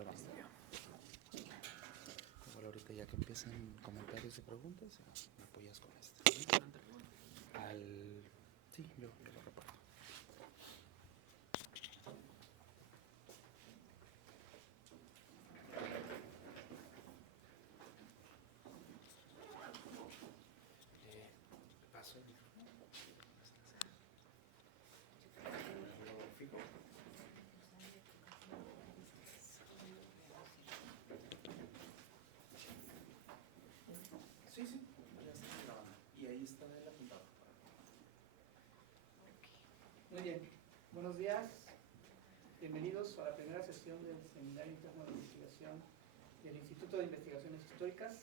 grabando ya. Igual ahorita ya que empiezan comentarios y preguntas, me apoyas con esto. Sí, yo lo reparto. Le paso el micrófono. Lo fijo. Sí, sí, ya está grabando. Y ahí está el apuntado. Muy bien, buenos días. Bienvenidos a la primera sesión del Seminario Interno de Investigación del Instituto de Investigaciones Históricas.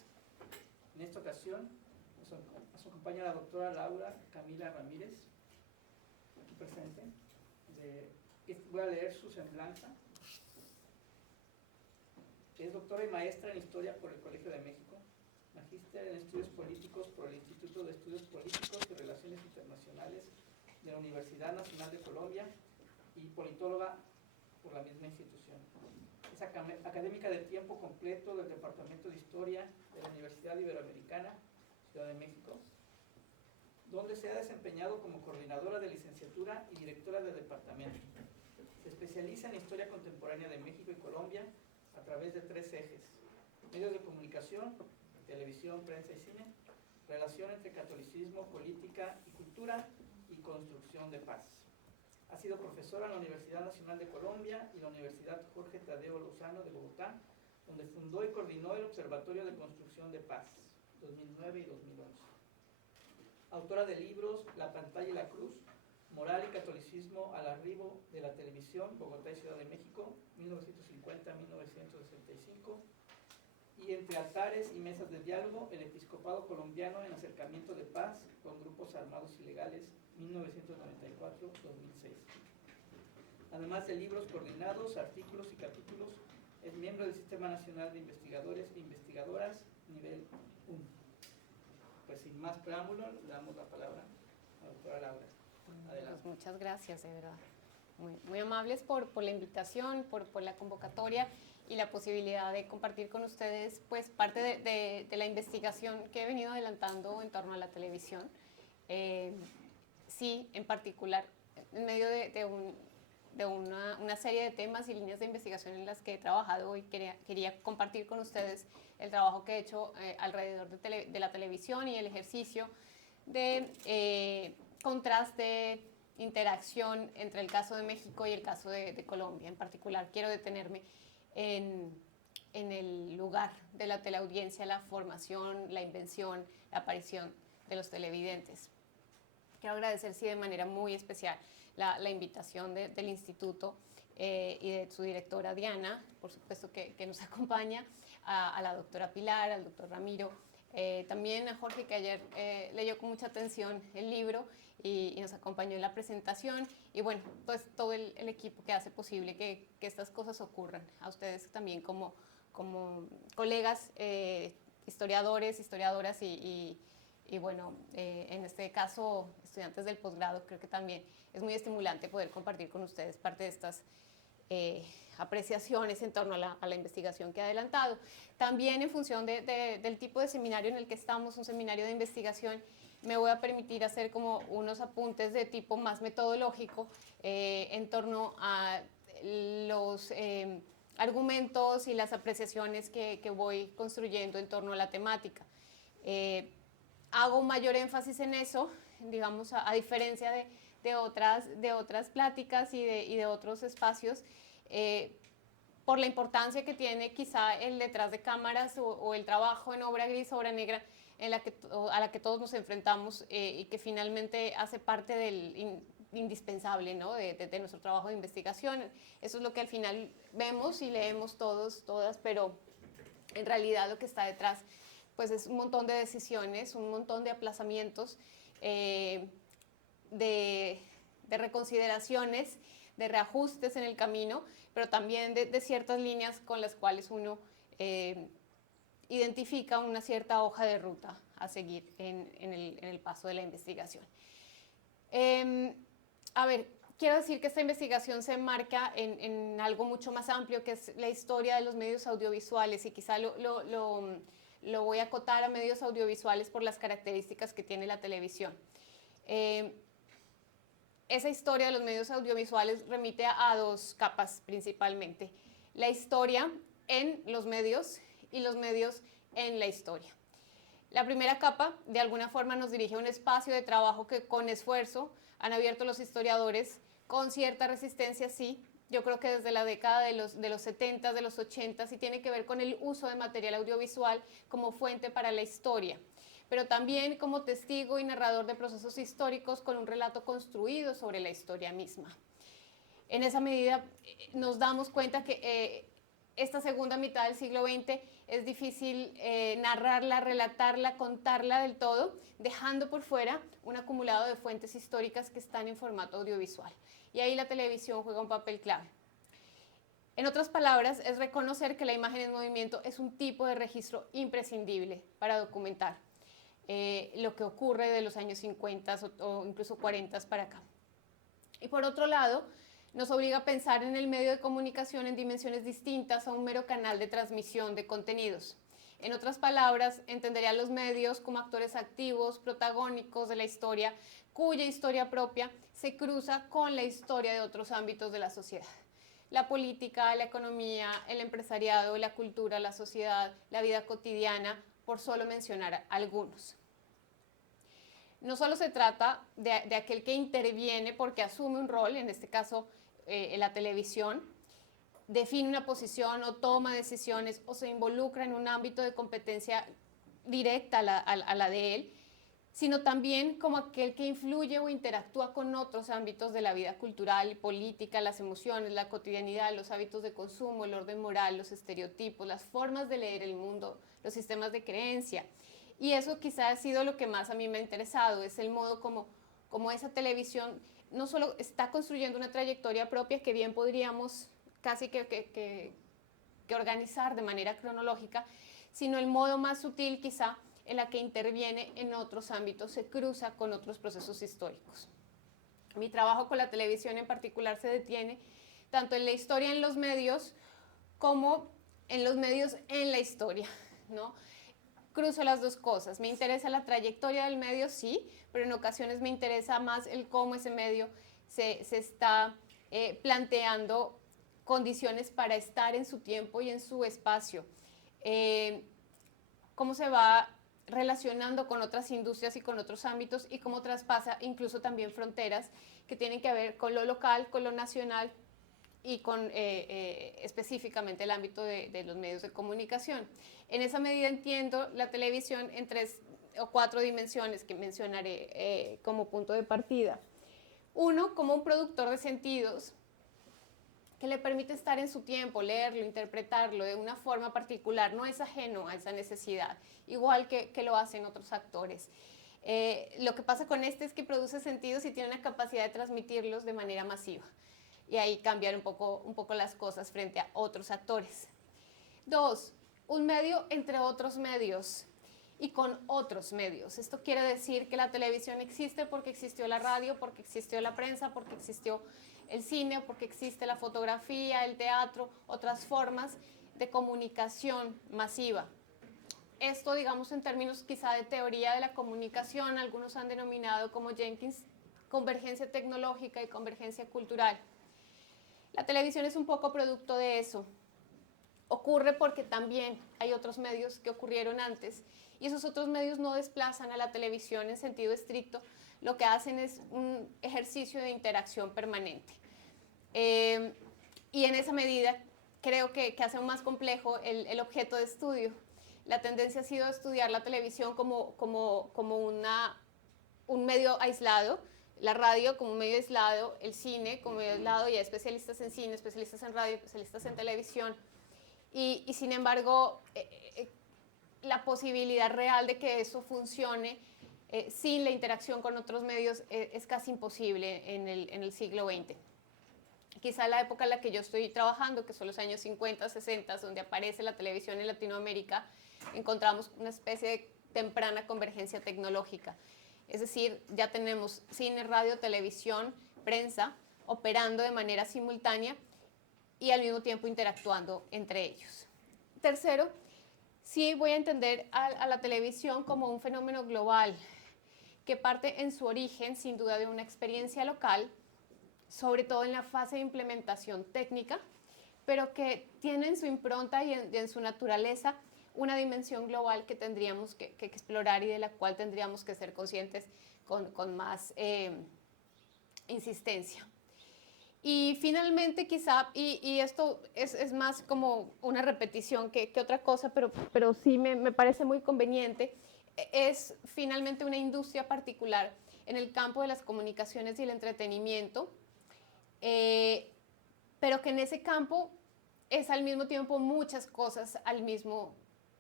En esta ocasión nos acompaña la doctora Laura Camila Ramírez, aquí presente. Voy a leer su semblanza. Es doctora y maestra en Historia por el Colegio de México, magíster en Estudios Políticos por el Instituto de Estudios Políticos y Relaciones Internacionales de la Universidad Nacional de Colombia y politóloga por la misma institución. Es académica de tiempo completo del Departamento de Historia de la Universidad Iberoamericana, Ciudad de México, donde se ha desempeñado como coordinadora de licenciatura y directora del departamento. Se especializa en Historia Contemporánea de México y Colombia a través de 3 ejes: medios de comunicación, televisión, prensa y cine, relación entre catolicismo, política y cultura, y construcción de paz. Ha sido profesora en la Universidad Nacional de Colombia y la Universidad Jorge Tadeo Lozano de Bogotá, donde fundó y coordinó el Observatorio de Construcción de Paz, 2009 y 2011. Autora de libros La pantalla y la cruz, Moral y catolicismo al arribo de la televisión, Bogotá y Ciudad de México, 1950-1965, y Entre altares y mesas de diálogo, el episcopado colombiano en acercamiento de paz con grupos armados ilegales, 1994-2006. Además de libros coordinados, artículos y capítulos, es miembro del Sistema Nacional de Investigadores e Investigadoras, nivel 1. Pues sin más preámbulo, le damos la palabra a la doctora Laura. Adelante. Pues muchas gracias, de verdad. Muy amables por la invitación, por la convocatoria y la posibilidad de compartir con ustedes pues, parte de la investigación que he venido adelantando en torno a la televisión. Sí, en particular, en medio de una serie de temas y líneas de investigación en las que he trabajado, y quería compartir con ustedes el trabajo que he hecho alrededor de la televisión y el ejercicio de contraste, interacción entre el caso de México y el caso de Colombia. En particular, quiero detenerme en el lugar de la teleaudiencia, la formación, la invención, la aparición de los televidentes. Quiero agradecer, sí, de manera muy especial la invitación del instituto y de su directora Diana, por supuesto que nos acompaña, a la doctora Pilar, al doctor Ramiro, también a Jorge, que ayer leyó con mucha atención el libro y nos acompañó en la presentación, y bueno, pues todo el equipo que hace posible que estas cosas ocurran. A ustedes también como colegas, historiadores, historiadoras y bueno, en este caso, estudiantes del posgrado. Creo que también es muy estimulante poder compartir con ustedes parte de estas apreciaciones en torno a la investigación que he adelantado. También en función del tipo de seminario en el que estamos, un seminario de investigación, me voy a permitir hacer como unos apuntes de tipo más metodológico en torno a los argumentos y las apreciaciones que voy construyendo en torno a la temática. Hago un mayor énfasis en eso, digamos, a diferencia de otras pláticas y de otros espacios, por la importancia que tiene quizá el detrás de cámaras o el trabajo en obra gris, obra negra, a la que todos nos enfrentamos y que finalmente hace parte del indispensable, ¿no? de nuestro trabajo de investigación. Eso es lo que al final vemos y leemos todos, todas, pero en realidad lo que está detrás pues es un montón de decisiones, un montón de aplazamientos, de reconsideraciones, de reajustes en el camino, pero también de ciertas líneas con las cuales uno identifica una cierta hoja de ruta a seguir en el paso de la investigación. A ver, quiero decir que esta investigación se enmarca en algo mucho más amplio, que es la historia de los medios audiovisuales, y quizá lo voy a acotar a medios audiovisuales por las características que tiene la televisión. Esa historia de los medios audiovisuales remite a dos capas principalmente: la historia en los medios y los medios en la historia. La primera capa, de alguna forma, nos dirige a un espacio de trabajo que con esfuerzo han abierto los historiadores, con cierta resistencia, sí. Yo creo que desde la década de los 70, de los 80, y tiene que ver con el uso de material audiovisual como fuente para la historia, pero también como testigo y narrador de procesos históricos con un relato construido sobre la historia misma. En esa medida nos damos cuenta que esta segunda mitad del siglo XX es difícil narrarla, relatarla, contarla del todo, dejando por fuera un acumulado de fuentes históricas que están en formato audiovisual. Y ahí la televisión juega un papel clave. En otras palabras, es reconocer que la imagen en movimiento es un tipo de registro imprescindible para documentar lo que ocurre de los años 50 o incluso 40 para acá. Y por otro lado, nos obliga a pensar en el medio de comunicación en dimensiones distintas a un mero canal de transmisión de contenidos. En otras palabras, entendería a los medios como actores activos, protagónicos de la historia, cuya historia propia se cruza con la historia de otros ámbitos de la sociedad. La política, la economía, el empresariado, la cultura, la sociedad, la vida cotidiana, por solo mencionar algunos. No solo se trata de aquel que interviene porque asume un rol, en este caso la televisión, define una posición o toma decisiones o se involucra en un ámbito de competencia directa a la de él, sino también como aquel que influye o interactúa con otros ámbitos de la vida cultural, política, las emociones, la cotidianidad, los hábitos de consumo, el orden moral, los estereotipos, las formas de leer el mundo, los sistemas de creencia. Y eso quizá ha sido lo que más a mí me ha interesado, es el modo como esa televisión no solo está construyendo una trayectoria propia que bien podríamos casi que organizar de manera cronológica, sino el modo más sutil quizá en la que interviene en otros ámbitos, se cruza con otros procesos históricos. Mi trabajo con la televisión en particular se detiene tanto en la historia en los medios como en los medios en la historia, ¿no? Cruzo las dos cosas. Me interesa la trayectoria del medio, sí, pero en ocasiones me interesa más el cómo ese medio se está planteando condiciones para estar en su tiempo y en su espacio. Cómo se va relacionando con otras industrias y con otros ámbitos y cómo traspasa incluso también fronteras que tienen que ver con lo local, con lo nacional y con específicamente el ámbito de los medios de comunicación. En esa medida entiendo la televisión en 3 o 4 dimensiones que mencionaré como punto de partida. Uno, como un productor de sentidos que le permite estar en su tiempo, leerlo, interpretarlo de una forma particular, no es ajeno a esa necesidad, igual que lo hacen otros actores. Lo que pasa con este es que produce sentidos y tiene la capacidad de transmitirlos de manera masiva. Y ahí cambiar un poco las cosas frente a otros actores. 2, un medio entre otros medios y con otros medios. Esto quiere decir que la televisión existe porque existió la radio, porque existió la prensa, porque existió el cine, porque existe la fotografía, el teatro, otras formas de comunicación masiva. Esto, digamos, en términos quizá de teoría de la comunicación, algunos han denominado como Jenkins convergencia tecnológica y convergencia cultural. La televisión es un poco producto de eso. Ocurre porque también hay otros medios que ocurrieron antes y esos otros medios no desplazan a la televisión en sentido estricto, lo que hacen es un ejercicio de interacción permanente. Y en esa medida creo que hace aún más complejo el objeto de estudio. La tendencia ha sido estudiar la televisión como un medio aislado, la radio como un medio aislado, el cine como medio aislado, y hay especialistas en cine, especialistas en radio, especialistas en televisión. Y sin embargo, la posibilidad real de que eso funcione sin la interacción con otros medios es casi imposible en el siglo XX. Quizá la época en la que yo estoy trabajando, que son los años 50, 60, donde aparece la televisión en Latinoamérica, encontramos una especie de temprana convergencia tecnológica. Es decir, ya tenemos cine, radio, televisión, prensa, operando de manera simultánea y al mismo tiempo interactuando entre ellos. Tercero, sí voy a entender a la televisión como un fenómeno global que parte en su origen, sin duda, de una experiencia local, sobre todo en la fase de implementación técnica, pero que tiene en su impronta y en su naturaleza una dimensión global que tendríamos que explorar y de la cual tendríamos que ser conscientes con más insistencia. Y finalmente quizá, y esto es más como una repetición que otra cosa, pero sí me parece muy conveniente, es finalmente una industria particular en el campo de las comunicaciones y el entretenimiento, pero que en ese campo es al mismo tiempo muchas cosas al mismo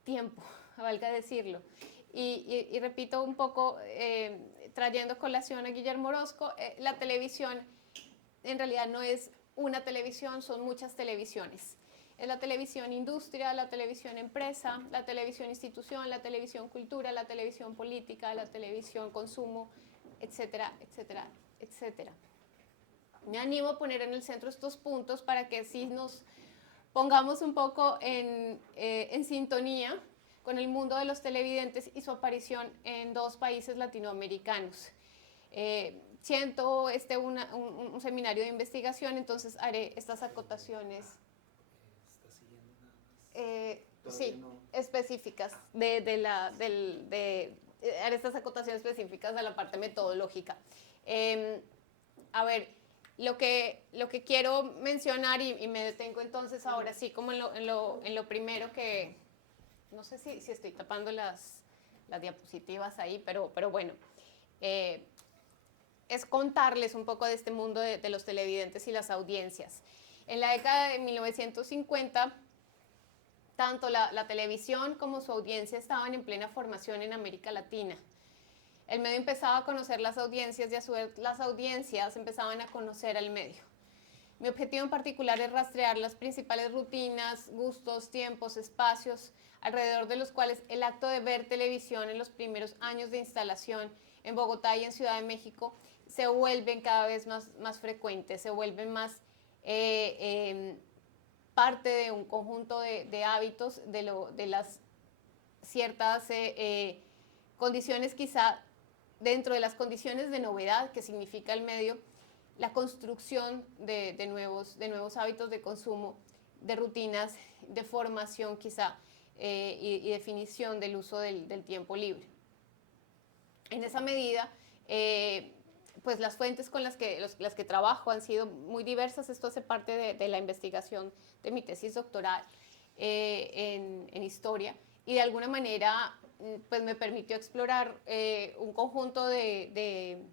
tiempo, valga decirlo. Y repito un poco, trayendo colación a Guillermo Orozco, la televisión en realidad no es una televisión, son muchas televisiones. Es la televisión industria, la televisión empresa, la televisión institución, la televisión cultura, la televisión política, la televisión consumo, etcétera, etcétera, etcétera. Me animo a poner en el centro estos puntos para que sí nos pongamos un poco en sintonía con el mundo de los televidentes y su aparición en 2 países latinoamericanos. Siento un seminario de investigación, entonces haré estas acotaciones. ¿Está siguiendo nada más? Sí, No. específicas, haré estas acotaciones específicas de la parte metodológica. A ver, lo que quiero mencionar, y me detengo entonces ahora sí como en lo primero que, no sé si estoy tapando las diapositivas ahí, pero bueno, es contarles un poco de este mundo de los televidentes y las audiencias. En la década de 1950, tanto la televisión como su audiencia estaban en plena formación en América Latina. El medio empezaba a conocer las audiencias y a su vez las audiencias empezaban a conocer al medio. Mi objetivo en particular es rastrear las principales rutinas, gustos, tiempos, espacios, alrededor de los cuales el acto de ver televisión en los primeros años de instalación en Bogotá y en Ciudad de México se vuelven cada vez más frecuentes, se vuelven más parte de un conjunto de hábitos, de las ciertas condiciones quizá dentro de las condiciones de novedad que significa el medio, la construcción de nuevos hábitos de consumo, de rutinas, de formación quizá y definición del uso del tiempo libre. En esa medida, pues las fuentes con las que trabajo han sido muy diversas. Esto hace parte de la investigación de mi tesis doctoral en historia y de alguna manera pues me permitió explorar un conjunto de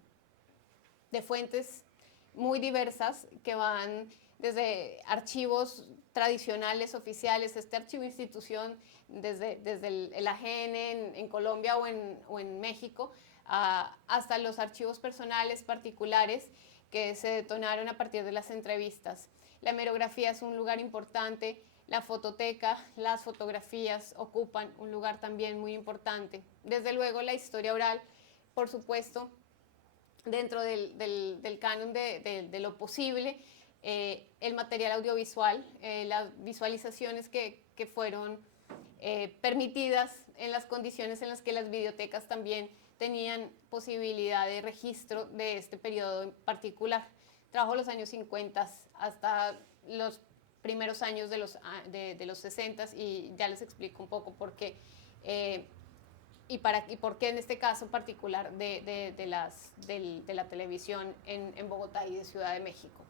fuentes muy diversas que van desde archivos tradicionales, oficiales, este archivo institución desde el AGN en Colombia o en México, hasta los archivos personales particulares que se detonaron a partir de las entrevistas. La hemerografía es un lugar importante, la fototeca, las fotografías ocupan un lugar también muy importante. Desde luego la historia oral, por supuesto, dentro del canon de lo posible, el material audiovisual, las visualizaciones que fueron permitidas en las condiciones en las que las videotecas también tenían posibilidad de registro de este periodo en particular. Trabajo los años 50 hasta los primeros años de los 60 y ya les explico un poco por qué y por qué en este caso particular de la televisión en Bogotá y de Ciudad de México.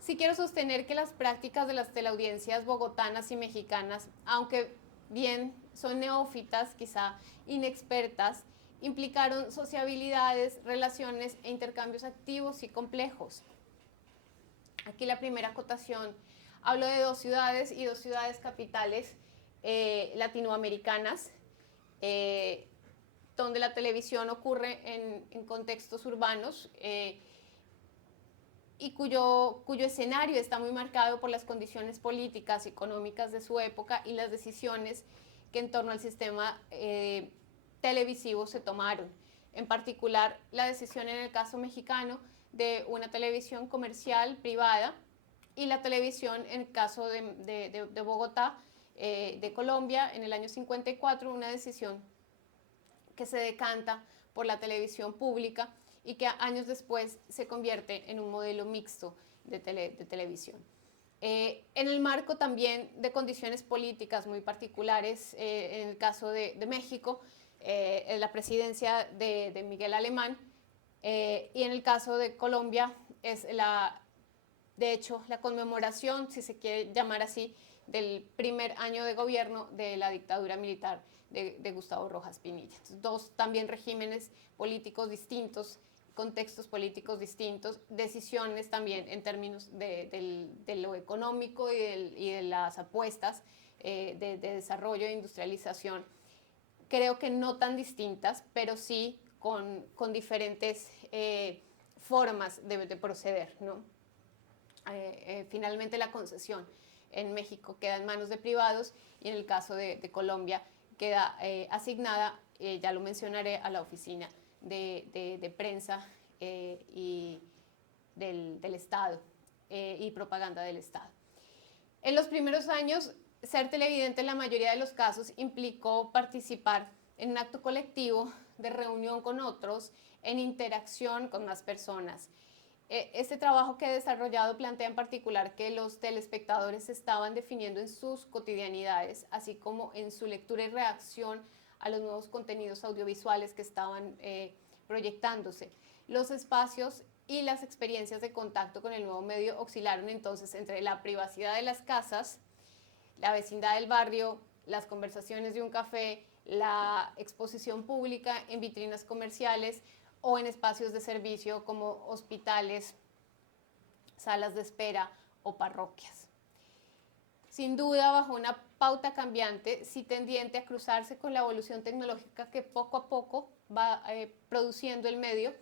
Sí quiero sostener que las prácticas de las teleaudiencias bogotanas y mexicanas, aunque bien son neófitas, quizá inexpertas, implicaron sociabilidades, relaciones e intercambios activos y complejos. Aquí la primera acotación. Hablo de 2 ciudades y 2 ciudades capitales latinoamericanas, donde la televisión ocurre en contextos urbanos y cuyo escenario está muy marcado por las condiciones políticas y económicas de su época y las decisiones que en torno al sistema televisivo se tomaron. En particular, la decisión en el caso mexicano de una televisión comercial privada y la televisión, en el caso de Bogotá, de Colombia, en el año 54, una decisión que se decanta por la televisión pública y que años después se convierte en un modelo mixto de televisión. En el marco también de condiciones políticas muy particulares, en el caso de México, en la presidencia de Miguel Alemán, y en el caso de Colombia es de hecho la conmemoración, si se quiere llamar así, del primer año de gobierno de la dictadura militar de Gustavo Rojas Pinilla. Entonces, dos también regímenes políticos distintos, contextos políticos distintos, decisiones también en términos de lo económico y de las apuestas de desarrollo e industrialización. Creo que no tan distintas, pero sí con diferentes formas de proceder, ¿no? Finalmente la concesión en México queda en manos de privados y en el caso de Colombia queda asignada, ya lo mencionaré, a la Oficina de Prensa y del Estado y Propaganda del Estado. En los primeros años, ser televidente en la mayoría de los casos implicó participar en un acto colectivo de reunión con otros, en interacción con más personas. Este trabajo que he desarrollado plantea en particular que los telespectadores estaban definiendo en sus cotidianidades, así como en su lectura y reacción a los nuevos contenidos audiovisuales que estaban proyectándose. Los espacios y las experiencias de contacto con el nuevo medio oscilaron entonces entre la privacidad de las casas, la vecindad del barrio, las conversaciones de un café, la exposición pública en vitrinas comerciales o en espacios de servicio como hospitales, salas de espera o parroquias. Sin duda, bajo una pauta cambiante, sí tendiente a cruzarse con la evolución tecnológica que poco a poco va produciendo el medio,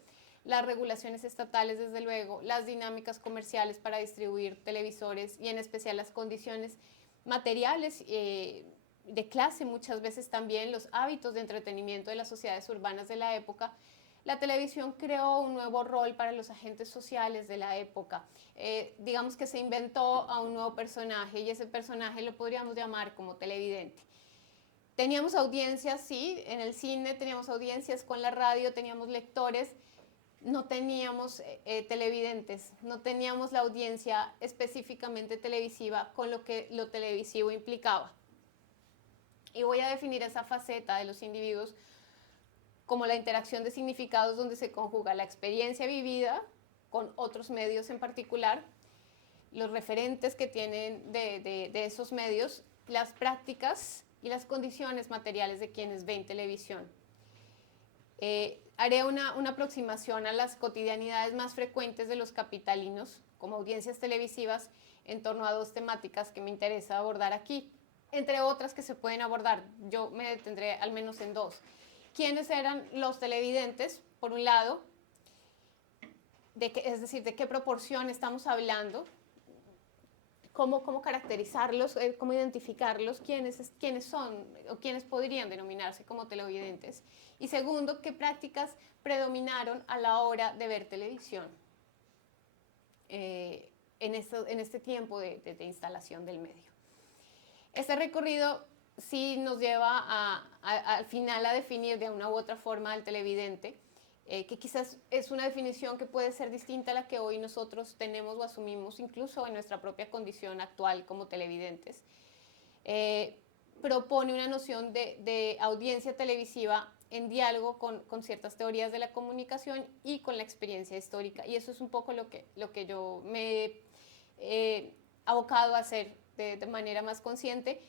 las regulaciones estatales, desde luego, las dinámicas comerciales para distribuir televisores y en especial las condiciones materiales de clase, muchas veces también los hábitos de entretenimiento de las sociedades urbanas de la época. La televisión creó un nuevo rol para los agentes sociales de la época. Digamos que se inventó a un nuevo personaje y ese personaje lo podríamos llamar como televidente. Teníamos audiencias, sí, en el cine teníamos audiencias, con la radio teníamos lectores, no teníamos televidentes, no teníamos la audiencia específicamente televisiva con lo que lo televisivo implicaba. Y voy a definir esa faceta de los individuos como la interacción de significados donde se conjuga la experiencia vivida con otros medios en particular, los referentes que tienen de esos medios, las prácticas y las condiciones materiales de quienes ven televisión. Haré una aproximación a las cotidianidades más frecuentes de los capitalinos como audiencias televisivas en torno a dos temáticas que me interesa abordar aquí, entre otras que se pueden abordar. Yo me detendré al menos en dos. ¿Quiénes eran los televidentes? Por un lado, es decir, de qué proporción estamos hablando, cómo caracterizarlos, cómo identificarlos, quiénes son o quiénes podrían denominarse como televidentes. Y segundo, qué prácticas predominaron a la hora de ver televisión en este tiempo de instalación del medio. Este recorrido sí nos lleva al final a definir de una u otra forma al televidente, que quizás es una definición que puede ser distinta a la que hoy nosotros tenemos o asumimos incluso en nuestra propia condición actual como televidentes. Propone una noción de audiencia televisiva en diálogo con ciertas teorías de la comunicación y con la experiencia histórica, y eso es un poco lo que yo me he abocado a hacer de manera más consciente.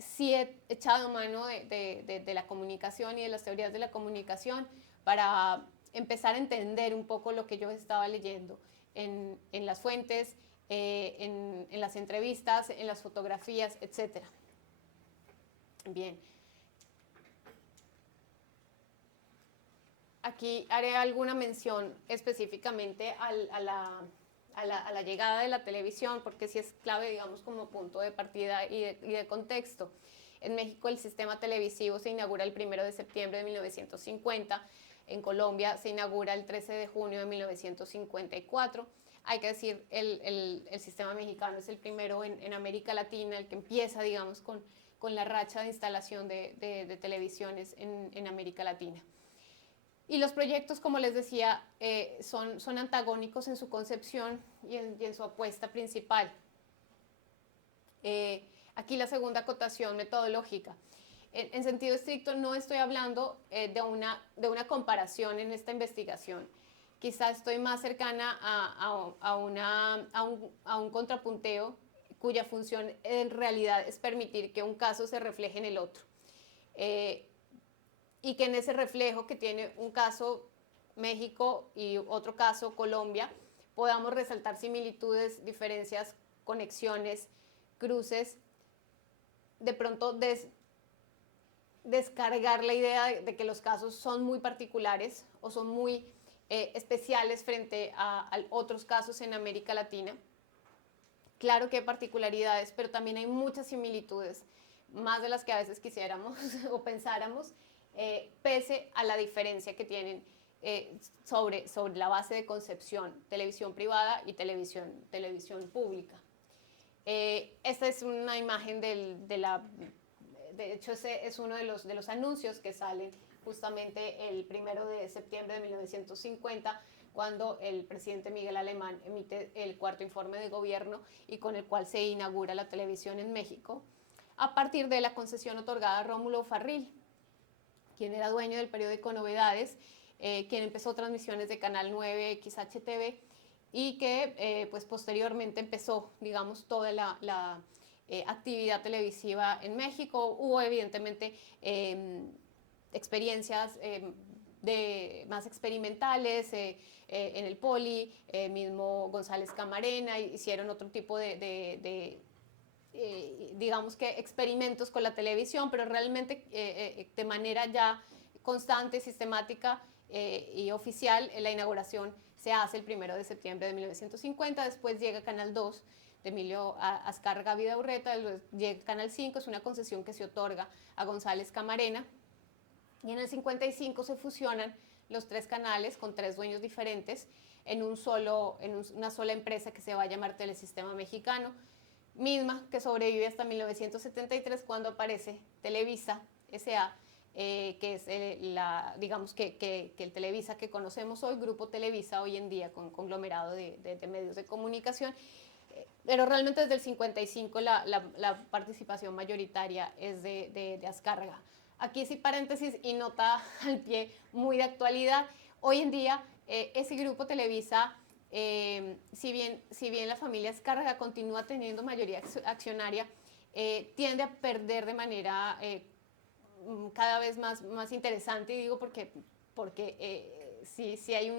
Sí he echado mano de la comunicación y de las teorías de la comunicación para empezar a entender un poco lo que yo estaba leyendo en las fuentes, en las entrevistas, en las fotografías, etc. Bien. Aquí haré alguna mención específicamente a la llegada de la televisión, porque sí es clave, digamos, como punto de partida y de contexto. En México el sistema televisivo se inaugura el 1 de septiembre de 1950 en Colombia se inaugura el 13 de junio de 1954. Hay que decir, el sistema mexicano es el primero en América Latina, el que empieza, digamos, con la racha de instalación de televisiones en América Latina. Y los proyectos, como les decía, son antagónicos en su concepción y en su apuesta principal. Aquí la segunda acotación metodológica. En sentido estricto, no estoy hablando de una comparación en esta investigación. Quizás estoy más cercana a un contrapunteo cuya función en realidad es permitir que un caso se refleje en el otro. Y que en ese reflejo que tiene un caso México y otro caso Colombia, podamos resaltar similitudes, diferencias, conexiones, cruces, de pronto descargar la idea de que los casos son muy particulares o son muy especiales frente a otros casos en América Latina. Claro que hay particularidades, pero también hay muchas similitudes, más de las que a veces quisiéramos o pensáramos, pese a la diferencia que tienen sobre la base de concepción, televisión privada y televisión pública. Esta es una imagen de hecho ese es uno de los anuncios que salen justamente el 1 de septiembre de 1950, cuando el presidente Miguel Alemán emite el cuarto informe de gobierno y con el cual se inaugura la televisión en México, a partir de la concesión otorgada a Rómulo Farril, quien era dueño del periódico Novedades, quien empezó transmisiones de Canal 9, XHTV, y que pues posteriormente empezó, digamos, toda la actividad televisiva en México. Hubo evidentemente experiencias más experimentales en el Poli, mismo González Camarena hicieron otro tipo digamos que experimentos con la televisión, pero realmente de manera ya constante, sistemática y oficial, la inauguración se hace el 1 de septiembre de 1950, después llega Canal 2 de Emilio Azcárraga Vidaurreta, llega Canal 5, es una concesión que se otorga a González Camarena, y en el 55 se fusionan los tres canales con tres dueños diferentes en una sola empresa que se va a llamar Telesistema Mexicano, misma que sobrevive hasta 1973, cuando aparece Televisa S.A., que es digamos que el Televisa que conocemos hoy, Grupo Televisa hoy en día, con conglomerado de medios de comunicación. Pero realmente desde el 55 la participación mayoritaria es de Azcárraga. Aquí sí paréntesis y nota al pie muy de actualidad. Hoy en día ese Grupo Televisa, si bien la familia Azcárraga continúa teniendo mayoría accionaria, tiende a perder de manera cada vez más interesante, y digo porque si hay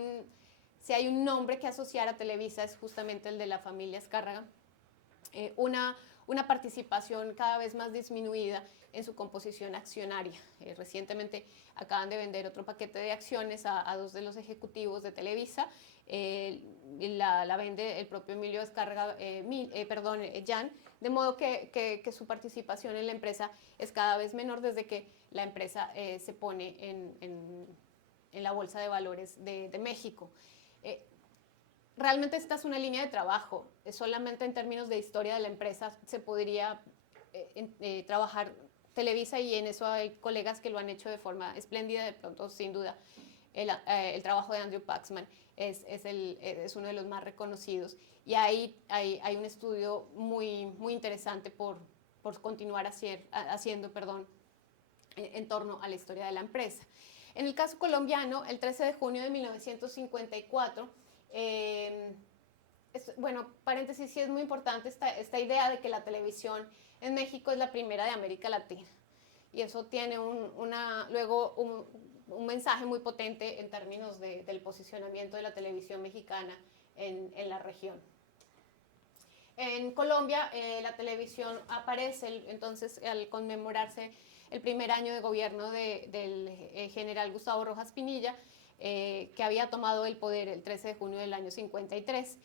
un nombre que asociar a Televisa es justamente el de la familia Azcárraga, una participación cada vez más disminuida en su composición accionaria. Recientemente acaban de vender otro paquete de acciones a dos de los ejecutivos de Televisa, la vende el propio Emilio Azcárraga, Jan, de modo que su participación en la empresa es cada vez menor desde que la empresa se pone en la Bolsa de Valores de México. Realmente esta es una línea de trabajo, solamente en términos de historia de la empresa se podría trabajar Televisa, y en eso hay colegas que lo han hecho de forma espléndida. De pronto, sin duda, el trabajo de Andrew Paxman es uno de los más reconocidos, y ahí hay un estudio muy interesante por continuar haciendo en torno a la historia de la empresa. En el caso colombiano, el 13 de junio de 1954, paréntesis, sí es muy importante esta idea de que la televisión en México es la primera de América Latina, y eso tiene luego un mensaje muy potente en términos del posicionamiento de la televisión mexicana en la región. En Colombia, la televisión aparece entonces al conmemorarse el primer año de gobierno del general Gustavo Rojas Pinilla, que había tomado el poder el 13 de junio del año 53.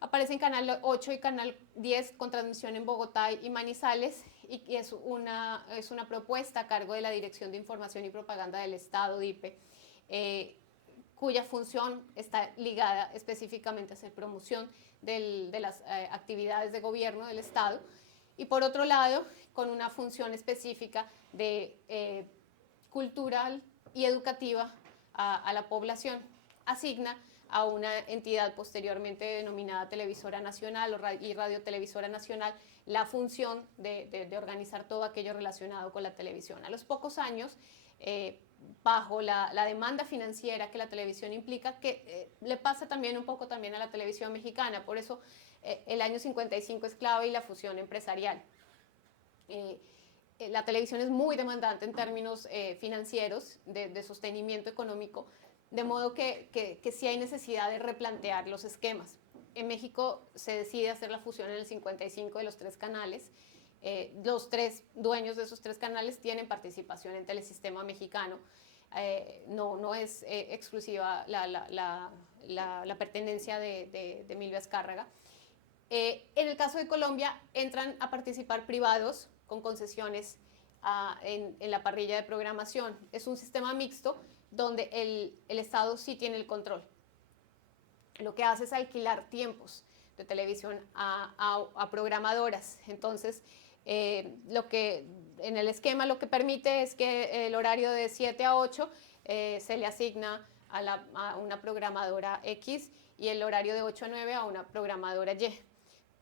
Aparece en Canal 8 y Canal 10 con transmisión en Bogotá y Manizales, y es una propuesta a cargo de la Dirección de Información y Propaganda del Estado, DIPE, cuya función está ligada específicamente a hacer promoción de las actividades de gobierno del Estado, y por otro lado, con una función específica de cultural y educativa a la población. Asigna a una entidad posteriormente denominada Televisora Nacional y Radiotelevisora Nacional la función de organizar todo aquello relacionado con la televisión. A los pocos años, bajo la demanda financiera que la televisión implica, que le pasa también un poco también a la televisión mexicana, por eso el año 55 es clave y la fusión empresarial. La televisión es muy demandante en términos financieros, de sostenimiento económico, de modo que sí hay necesidad de replantear los esquemas. En México se decide hacer la fusión en el 55 de los 3 canales. Los 3 dueños de esos 3 canales tienen participación en Telesistema Mexicano. No es exclusiva la pertenencia de Emilio Azcárraga. En el caso de Colombia, entran a participar privados con concesiones en la parrilla de programación. Es un sistema mixto donde el Estado sí tiene el control. Lo que hace es alquilar tiempos de televisión a programadoras. Entonces, en el esquema lo que permite es que el horario de 7 a 8 se le asigna a una programadora X y el horario de 8 a 9 a una programadora Y.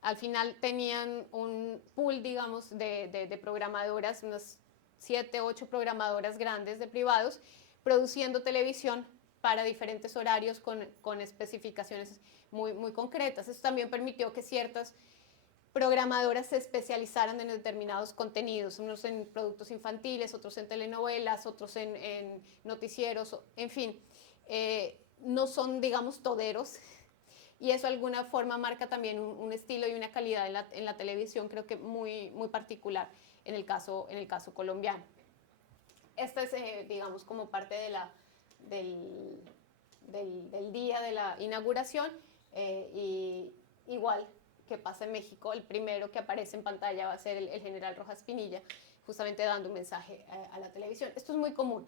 Al final tenían un pool, digamos, de programadoras, unas 7, 8 programadoras grandes de privados, produciendo televisión para diferentes horarios con especificaciones muy concretas. Eso también permitió que ciertas programadoras se especializaran en determinados contenidos, unos en productos infantiles, otros en telenovelas, otros en noticieros, en fin. No son, digamos, toderos, y eso de alguna forma marca también un estilo y una calidad en la televisión, creo que muy particular en el caso colombiano. Esta es, digamos, como parte del día de la inauguración, y igual que pasa en México, el primero que aparece en pantalla va a ser el general Rojas Pinilla, justamente dando un mensaje a la televisión. Esto es muy común.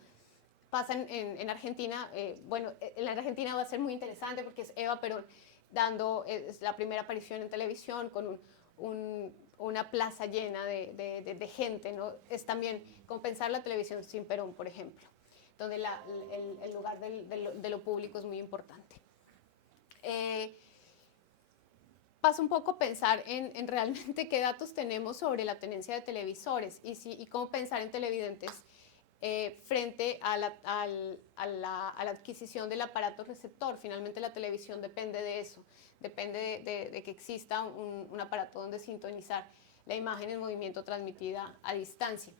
Pasa en Argentina, bueno, en la Argentina va a ser muy interesante porque es Eva Perón es la primera aparición en televisión con una plaza llena de gente, ¿no? Es también compensar la televisión sin Perón, por ejemplo, donde el lugar de lo público es muy importante. Pasa un poco a pensar en realmente qué datos tenemos sobre la tenencia de televisores y cómo pensar en televidentes frente a la adquisición del aparato receptor. Finalmente la televisión depende de eso, depende de que exista un aparato donde sintonizar la imagen en movimiento transmitida a distancia.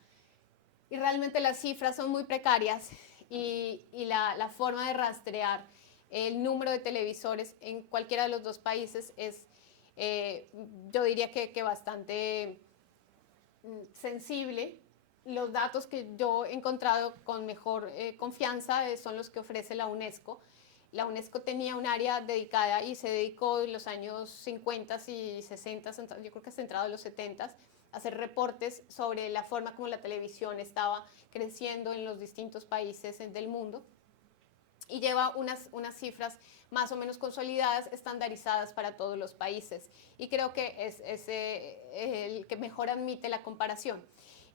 Y realmente las cifras son muy precarias y la forma de rastrear el número de televisores en cualquiera de los 2 países es, yo diría que bastante sensible. Los datos que yo he encontrado con mejor confianza son los que ofrece la UNESCO. La UNESCO tenía un área dedicada y se dedicó en los años 50 y 60, yo creo que hasta entrado en los 70, a hacer reportes sobre la forma como la televisión estaba creciendo en los distintos países del mundo, y lleva unas cifras más o menos consolidadas, estandarizadas para todos los países, y creo que es el que mejor admite la comparación.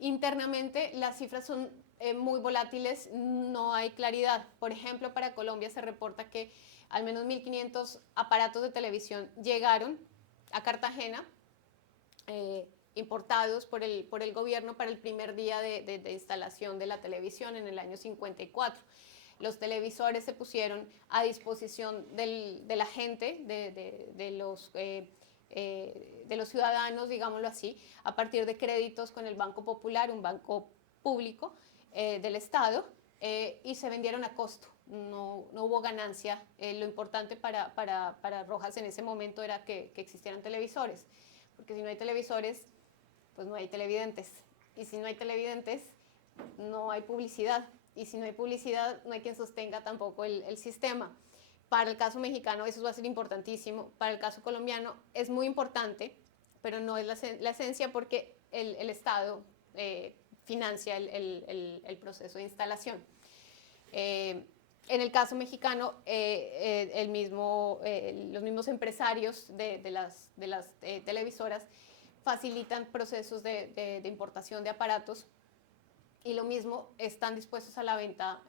Internamente las cifras son muy volátiles, no hay claridad. Por ejemplo, para Colombia se reporta que al menos 1.500 aparatos de televisión llegaron a Cartagena, importados por el gobierno para el primer día de instalación de la televisión en el año 54. Los televisores se pusieron a disposición de la gente, de los ciudadanos, digámoslo así, a partir de créditos con el Banco Popular, un banco público del Estado, y se vendieron a costo. No hubo ganancia. Lo importante para Rojas en ese momento era que existieran televisores, porque si no hay televisores, pues no hay televidentes, y si no hay televidentes, no hay publicidad, y si no hay publicidad, no hay quien sostenga tampoco el sistema. Para el caso mexicano eso va a ser importantísimo. Para el caso colombiano es muy importante, pero no es la esencia, porque el Estado financia el proceso de instalación. En el caso mexicano, los mismos empresarios de las televisoras facilitan procesos de importación de aparatos y lo mismo están dispuestos a la venta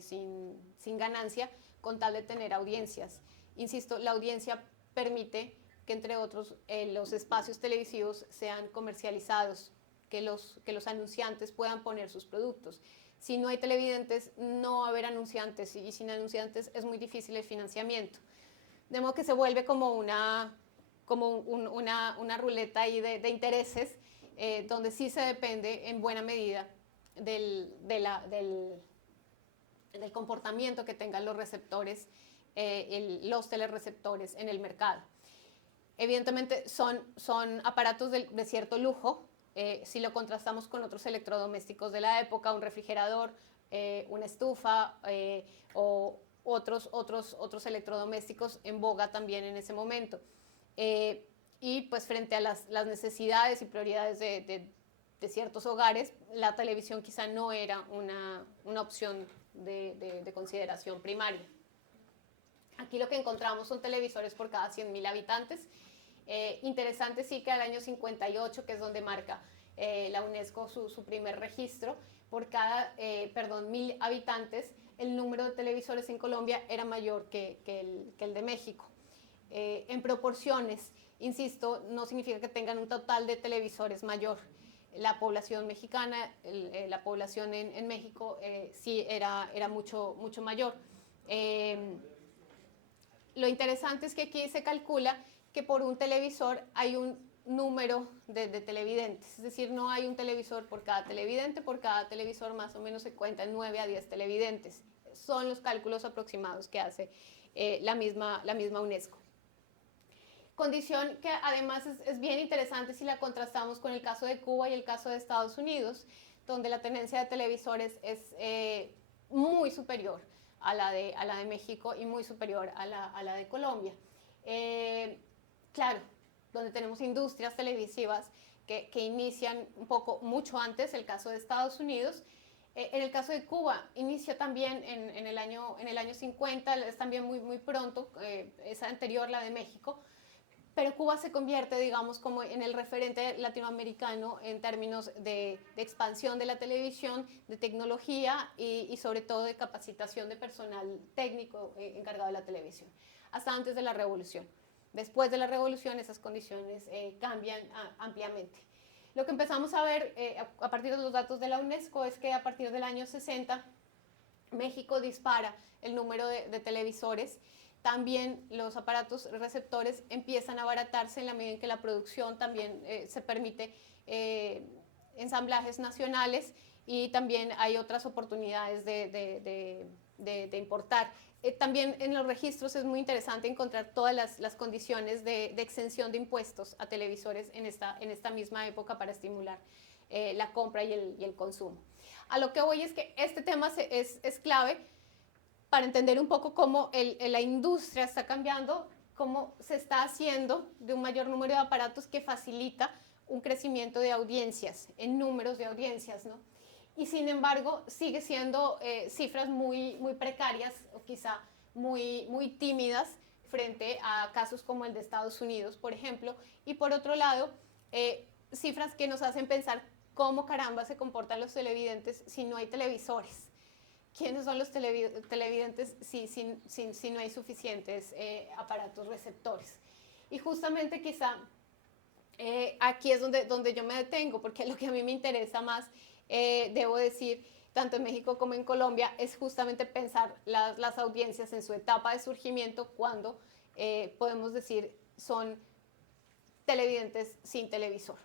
sin ganancia con tal de tener audiencias. Insisto, la audiencia permite que, entre otros, los espacios televisivos sean comercializados, que los anunciantes puedan poner sus productos. Si no hay televidentes, no va a haber anunciantes, y sin anunciantes es muy difícil el financiamiento. De modo que se vuelve como una ruleta ahí de intereses, donde sí se depende en buena medida del comportamiento que tengan los receptores, los telereceptores en el mercado. Evidentemente son aparatos de cierto lujo, si lo contrastamos con otros electrodomésticos de la época, un refrigerador, una estufa o otros electrodomésticos en boga también en ese momento. Y pues frente a las necesidades y prioridades de ciertos hogares, la televisión quizá no era una opción de consideración primaria. Aquí lo que encontramos son televisores por cada 100.000 habitantes. Interesante sí que al año 58, que es donde marca la UNESCO su primer registro, por cada 1.000 habitantes, el número de televisores en Colombia era mayor que el de México. En proporciones, insisto, no significa que tengan un total de televisores mayor. La población mexicana, la población en México sí era mucho mayor. Lo interesante es que aquí se calcula que por un televisor hay un número de televidentes, es decir, no hay un televisor por cada televidente, por cada televisor más o menos se cuentan 9 a 10 televidentes. Son los cálculos aproximados que hace la misma UNESCO. Condición que además es bien interesante si la contrastamos con el caso de Cuba y el caso de Estados Unidos, donde la tenencia de televisores es muy superior a la de México y muy superior a la de Colombia. Claro, donde tenemos industrias televisivas que inician mucho antes, el caso de Estados Unidos. En el caso de Cuba, inicia también en el año 50, es también muy pronto, es anterior la de México, pero Cuba se convierte, digamos, como en el referente latinoamericano en términos de expansión de la televisión, de tecnología y sobre todo de capacitación de personal técnico encargado de la televisión, hasta antes de la revolución. Después de la revolución esas condiciones cambian ampliamente. Lo que empezamos a ver a partir de los datos de la UNESCO es que a partir del año 60 México dispara el número de televisores. También los aparatos receptores empiezan a abaratarse en la medida en que la producción también se permite ensamblajes nacionales y también hay otras oportunidades de importar. También en los registros es muy interesante encontrar todas las condiciones de exención de impuestos a televisores en esta misma época para estimular la compra y el consumo. A lo que voy es que este tema es clave para entender un poco cómo la industria está cambiando, cómo se está haciendo de un mayor número de aparatos que facilita un crecimiento de audiencias, en números de audiencias, ¿no? Y sin embargo sigue siendo cifras muy precarias o quizá muy tímidas frente a casos como el de Estados Unidos, por ejemplo, y por otro lado, cifras que nos hacen pensar cómo caramba se comportan los televidentes si no hay televisores. ¿Quiénes son los televidentes si no hay suficientes aparatos receptores? Y justamente quizá aquí es donde yo me detengo, porque lo que a mí me interesa más, debo decir, tanto en México como en Colombia, es justamente pensar las audiencias en su etapa de surgimiento cuando podemos decir son televidentes sin televisor.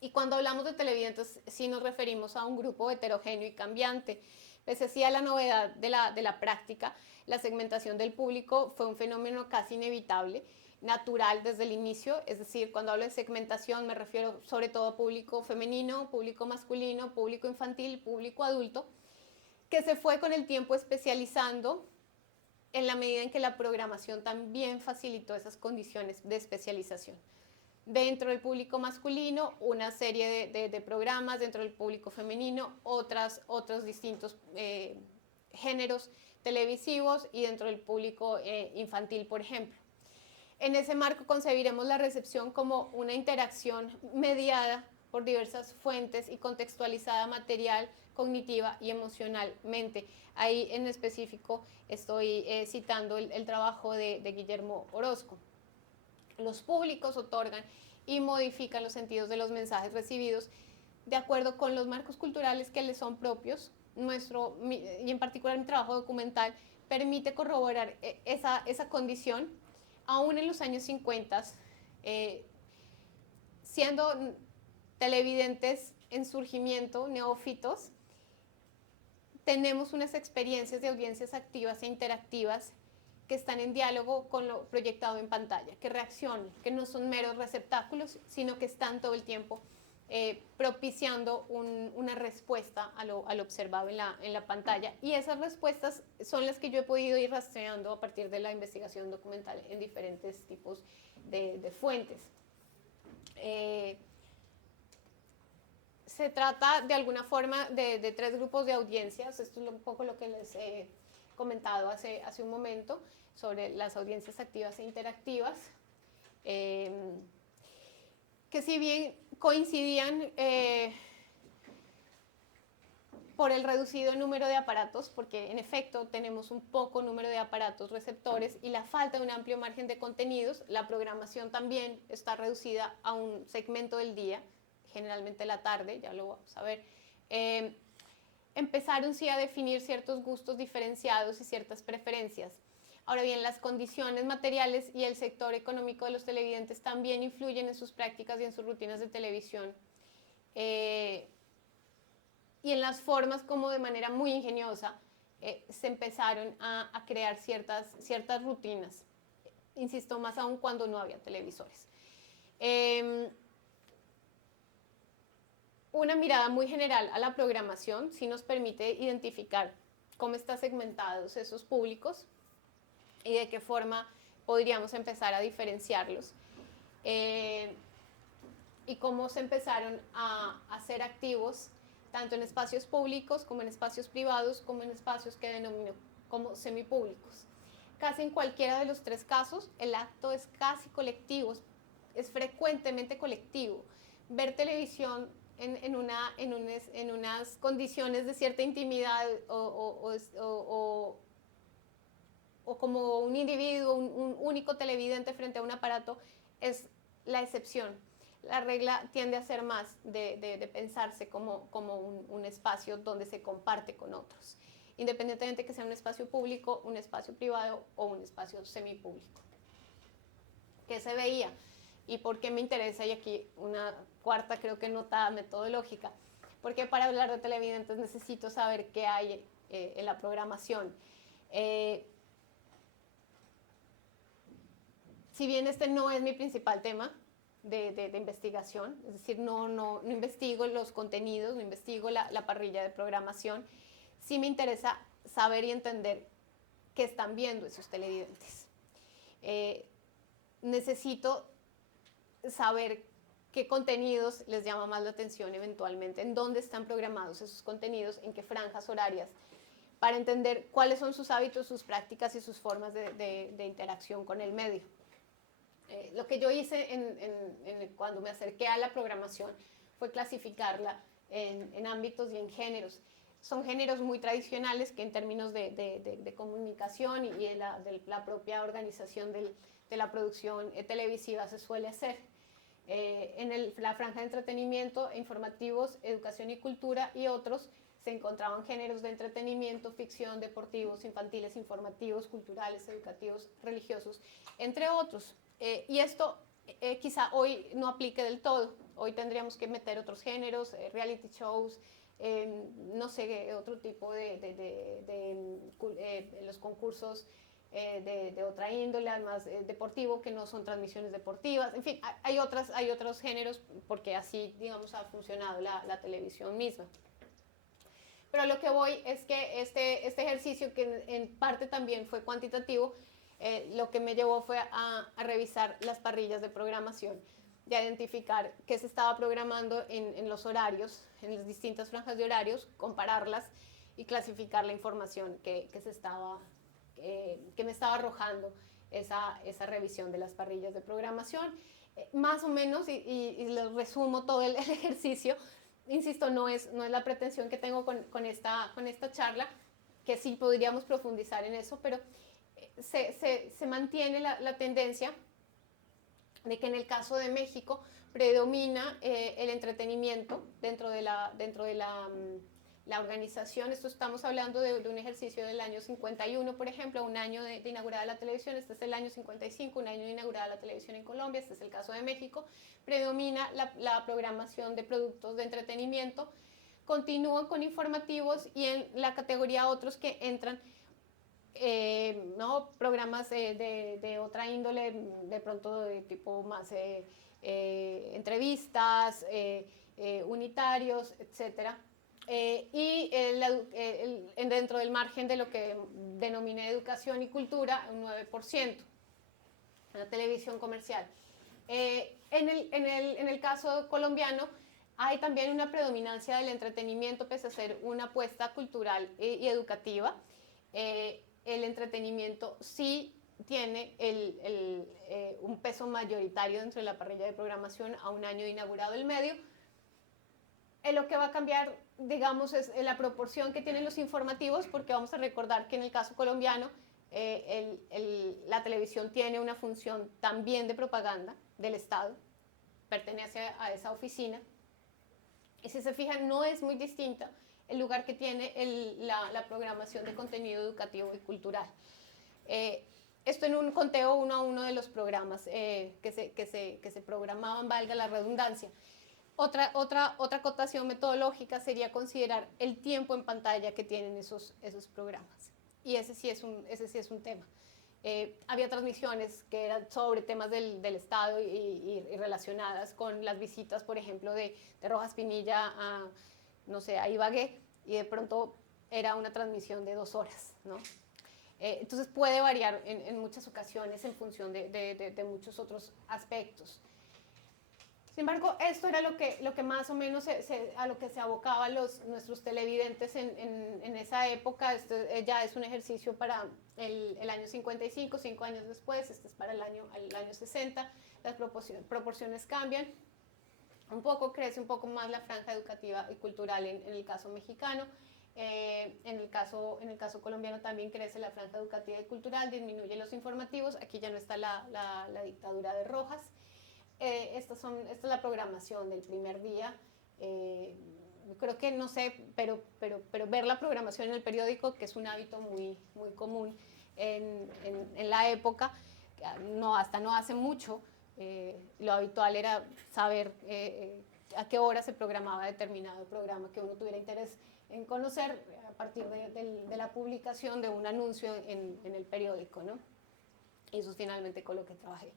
Y cuando hablamos de televidentes, sí nos referimos a un grupo heterogéneo y cambiante. Pese a la novedad de la práctica, la segmentación del público fue un fenómeno casi inevitable, natural desde el inicio, es decir, cuando hablo de segmentación me refiero sobre todo a público femenino, público masculino, público infantil, público adulto, que se fue con el tiempo especializando en la medida en que la programación también facilitó esas condiciones de especialización. Dentro del público masculino, una serie de programas, dentro del público femenino, otros distintos géneros televisivos, y dentro del público infantil, por ejemplo. En ese marco concebiremos la recepción como una interacción mediada por diversas fuentes y contextualizada material, cognitiva y emocionalmente. Ahí en específico estoy citando el trabajo de Guillermo Orozco. Los públicos otorgan y modifican los sentidos de los mensajes recibidos de acuerdo con los marcos culturales que les son propios. Y en particular mi trabajo documental permite corroborar esa condición. Aún en los años 50, siendo televidentes en surgimiento, neófitos, tenemos unas experiencias de audiencias activas e interactivas que están en diálogo con lo proyectado en pantalla, que reaccionan, que no son meros receptáculos, sino que están todo el tiempo propiciando una respuesta a lo observado en la pantalla. Y esas respuestas son las que yo he podido ir rastreando a partir de la investigación documental en diferentes tipos de fuentes. Se trata de alguna forma de tres grupos de audiencias. Esto es un poco lo que les he comentado hace un momento sobre las audiencias activas e interactivas, que si bien coincidían por el reducido número de aparatos, porque en efecto tenemos un poco número de aparatos receptores y la falta de un amplio margen de contenidos, la programación también está reducida a un segmento del día, generalmente la tarde, ya lo vamos a ver. Empezaron sí a definir ciertos gustos diferenciados y ciertas preferencias. Ahora bien, las condiciones materiales y el sector económico de los televidentes también influyen en sus prácticas y en sus rutinas de televisión. Y en las formas como de manera muy ingeniosa se empezaron a crear ciertas rutinas. Insisto, más aún cuando no había televisores. Una mirada muy general a la programación sí nos permite identificar cómo están segmentados esos públicos y de qué forma podríamos empezar a diferenciarlos, y cómo se empezaron a hacer activos tanto en espacios públicos como en espacios privados, como en espacios que denomino como semipúblicos. Casi en cualquiera de los tres casos, el acto es casi colectivo, es frecuentemente colectivo. Ver televisión en unas condiciones de cierta intimidad o como un individuo, un único televidente frente a un aparato, es la excepción. La regla tiende a ser más de pensarse como un espacio donde se comparte con otros, independientemente que sea un espacio público, un espacio privado o un espacio semipúblico. ¿Qué se veía? ¿Y por qué me interesa? Y aquí una cuarta, creo que nota metodológica. Porque para hablar de televidentes necesito saber qué hay en la programación. Si bien este no es mi principal tema de investigación, es decir, no investigo los contenidos, no investigo la parrilla de programación, sí me interesa saber y entender qué están viendo esos televidentes. Necesito saber qué contenidos les llama más la atención eventualmente, en dónde están programados esos contenidos, en qué franjas horarias, para entender cuáles son sus hábitos, sus prácticas y sus formas de interacción con el medio. Lo que yo hice cuando me acerqué a la programación fue clasificarla en ámbitos y en géneros. Son géneros muy tradicionales que en términos de comunicación y de la propia organización de la producción televisiva se suele hacer. La franja de entretenimiento, informativos, educación y cultura y otros, se encontraban géneros de entretenimiento, ficción, deportivos, infantiles, informativos, culturales, educativos, religiosos, entre otros. Y esto quizá hoy no aplique del todo. Hoy tendríamos que meter otros géneros, reality shows, no sé, otro tipo los concursos de otra índole, además deportivo, que no son transmisiones deportivas. En fin, hay otros géneros porque así, digamos, ha funcionado la televisión misma. Pero a lo que voy es que este ejercicio, que en parte también fue cuantitativo, lo que me llevó fue a revisar las parrillas de programación de identificar qué se estaba programando en los horarios, en las distintas franjas de horarios, compararlas y clasificar la información que me estaba arrojando esa revisión de las parrillas de programación. Más o menos, y les resumo todo el ejercicio, insisto, no es la pretensión que tengo con esta charla, que sí podríamos profundizar en eso, pero se mantiene la tendencia de que en el caso de México predomina el entretenimiento dentro de la organización. Esto estamos hablando de un ejercicio del año 51, por ejemplo, un año de inaugurada la televisión. Este es el año 55, un año de inaugurada la televisión en Colombia. Este es el caso de México. Predomina la programación de productos de entretenimiento. Continúan con informativos y en la categoría otros que entran ¿no? programas de otra índole, de pronto de tipo más entrevistas, unitarios, etcétera. Dentro del margen de lo que denominé educación y cultura, un 9%, la televisión comercial. En el caso colombiano, hay también una predominancia del entretenimiento, pese a ser una apuesta cultural y educativa. El entretenimiento sí tiene un peso mayoritario dentro de la parrilla de programación a un año de inaugurado el medio. Lo que va a cambiar, digamos, es la proporción que tienen los informativos, porque vamos a recordar que en el caso colombiano la televisión tiene una función también de propaganda del Estado, pertenece a esa oficina, y si se fijan no es muy distinta el lugar que tiene la programación de contenido educativo y cultural. Esto en un conteo uno a uno de los programas que se programaban, valga la redundancia. Otra acotación metodológica sería considerar el tiempo en pantalla que tienen esos programas. Y ese sí es un tema. Había transmisiones que eran sobre temas del Estado y relacionadas con las visitas, por ejemplo, de Rojas Pinilla a, no sé, a Ibagué, y de pronto era una transmisión de 2 horas, ¿no? Entonces puede variar en muchas ocasiones en función de muchos otros aspectos. Sin embargo, esto era lo que más o menos a lo que se abocaban nuestros televidentes en esa época. Esto ya es un ejercicio para el año 55, 5 años después. Este es para el año 60. Las proporciones cambian. Un poco crece un poco más la franja educativa y cultural en el caso mexicano. En el caso colombiano también crece la franja educativa y cultural, disminuye los informativos. Aquí ya no está la dictadura de Rojas. Esta es la programación del primer día. Creo que, no sé, pero ver la programación en el periódico, que es un hábito muy, muy común en la época, hasta no hace mucho, lo habitual era saber a qué hora se programaba determinado programa que uno tuviera interés en conocer a partir de la publicación de un anuncio en el periódico, ¿no? Y eso es finalmente con lo que trabajé.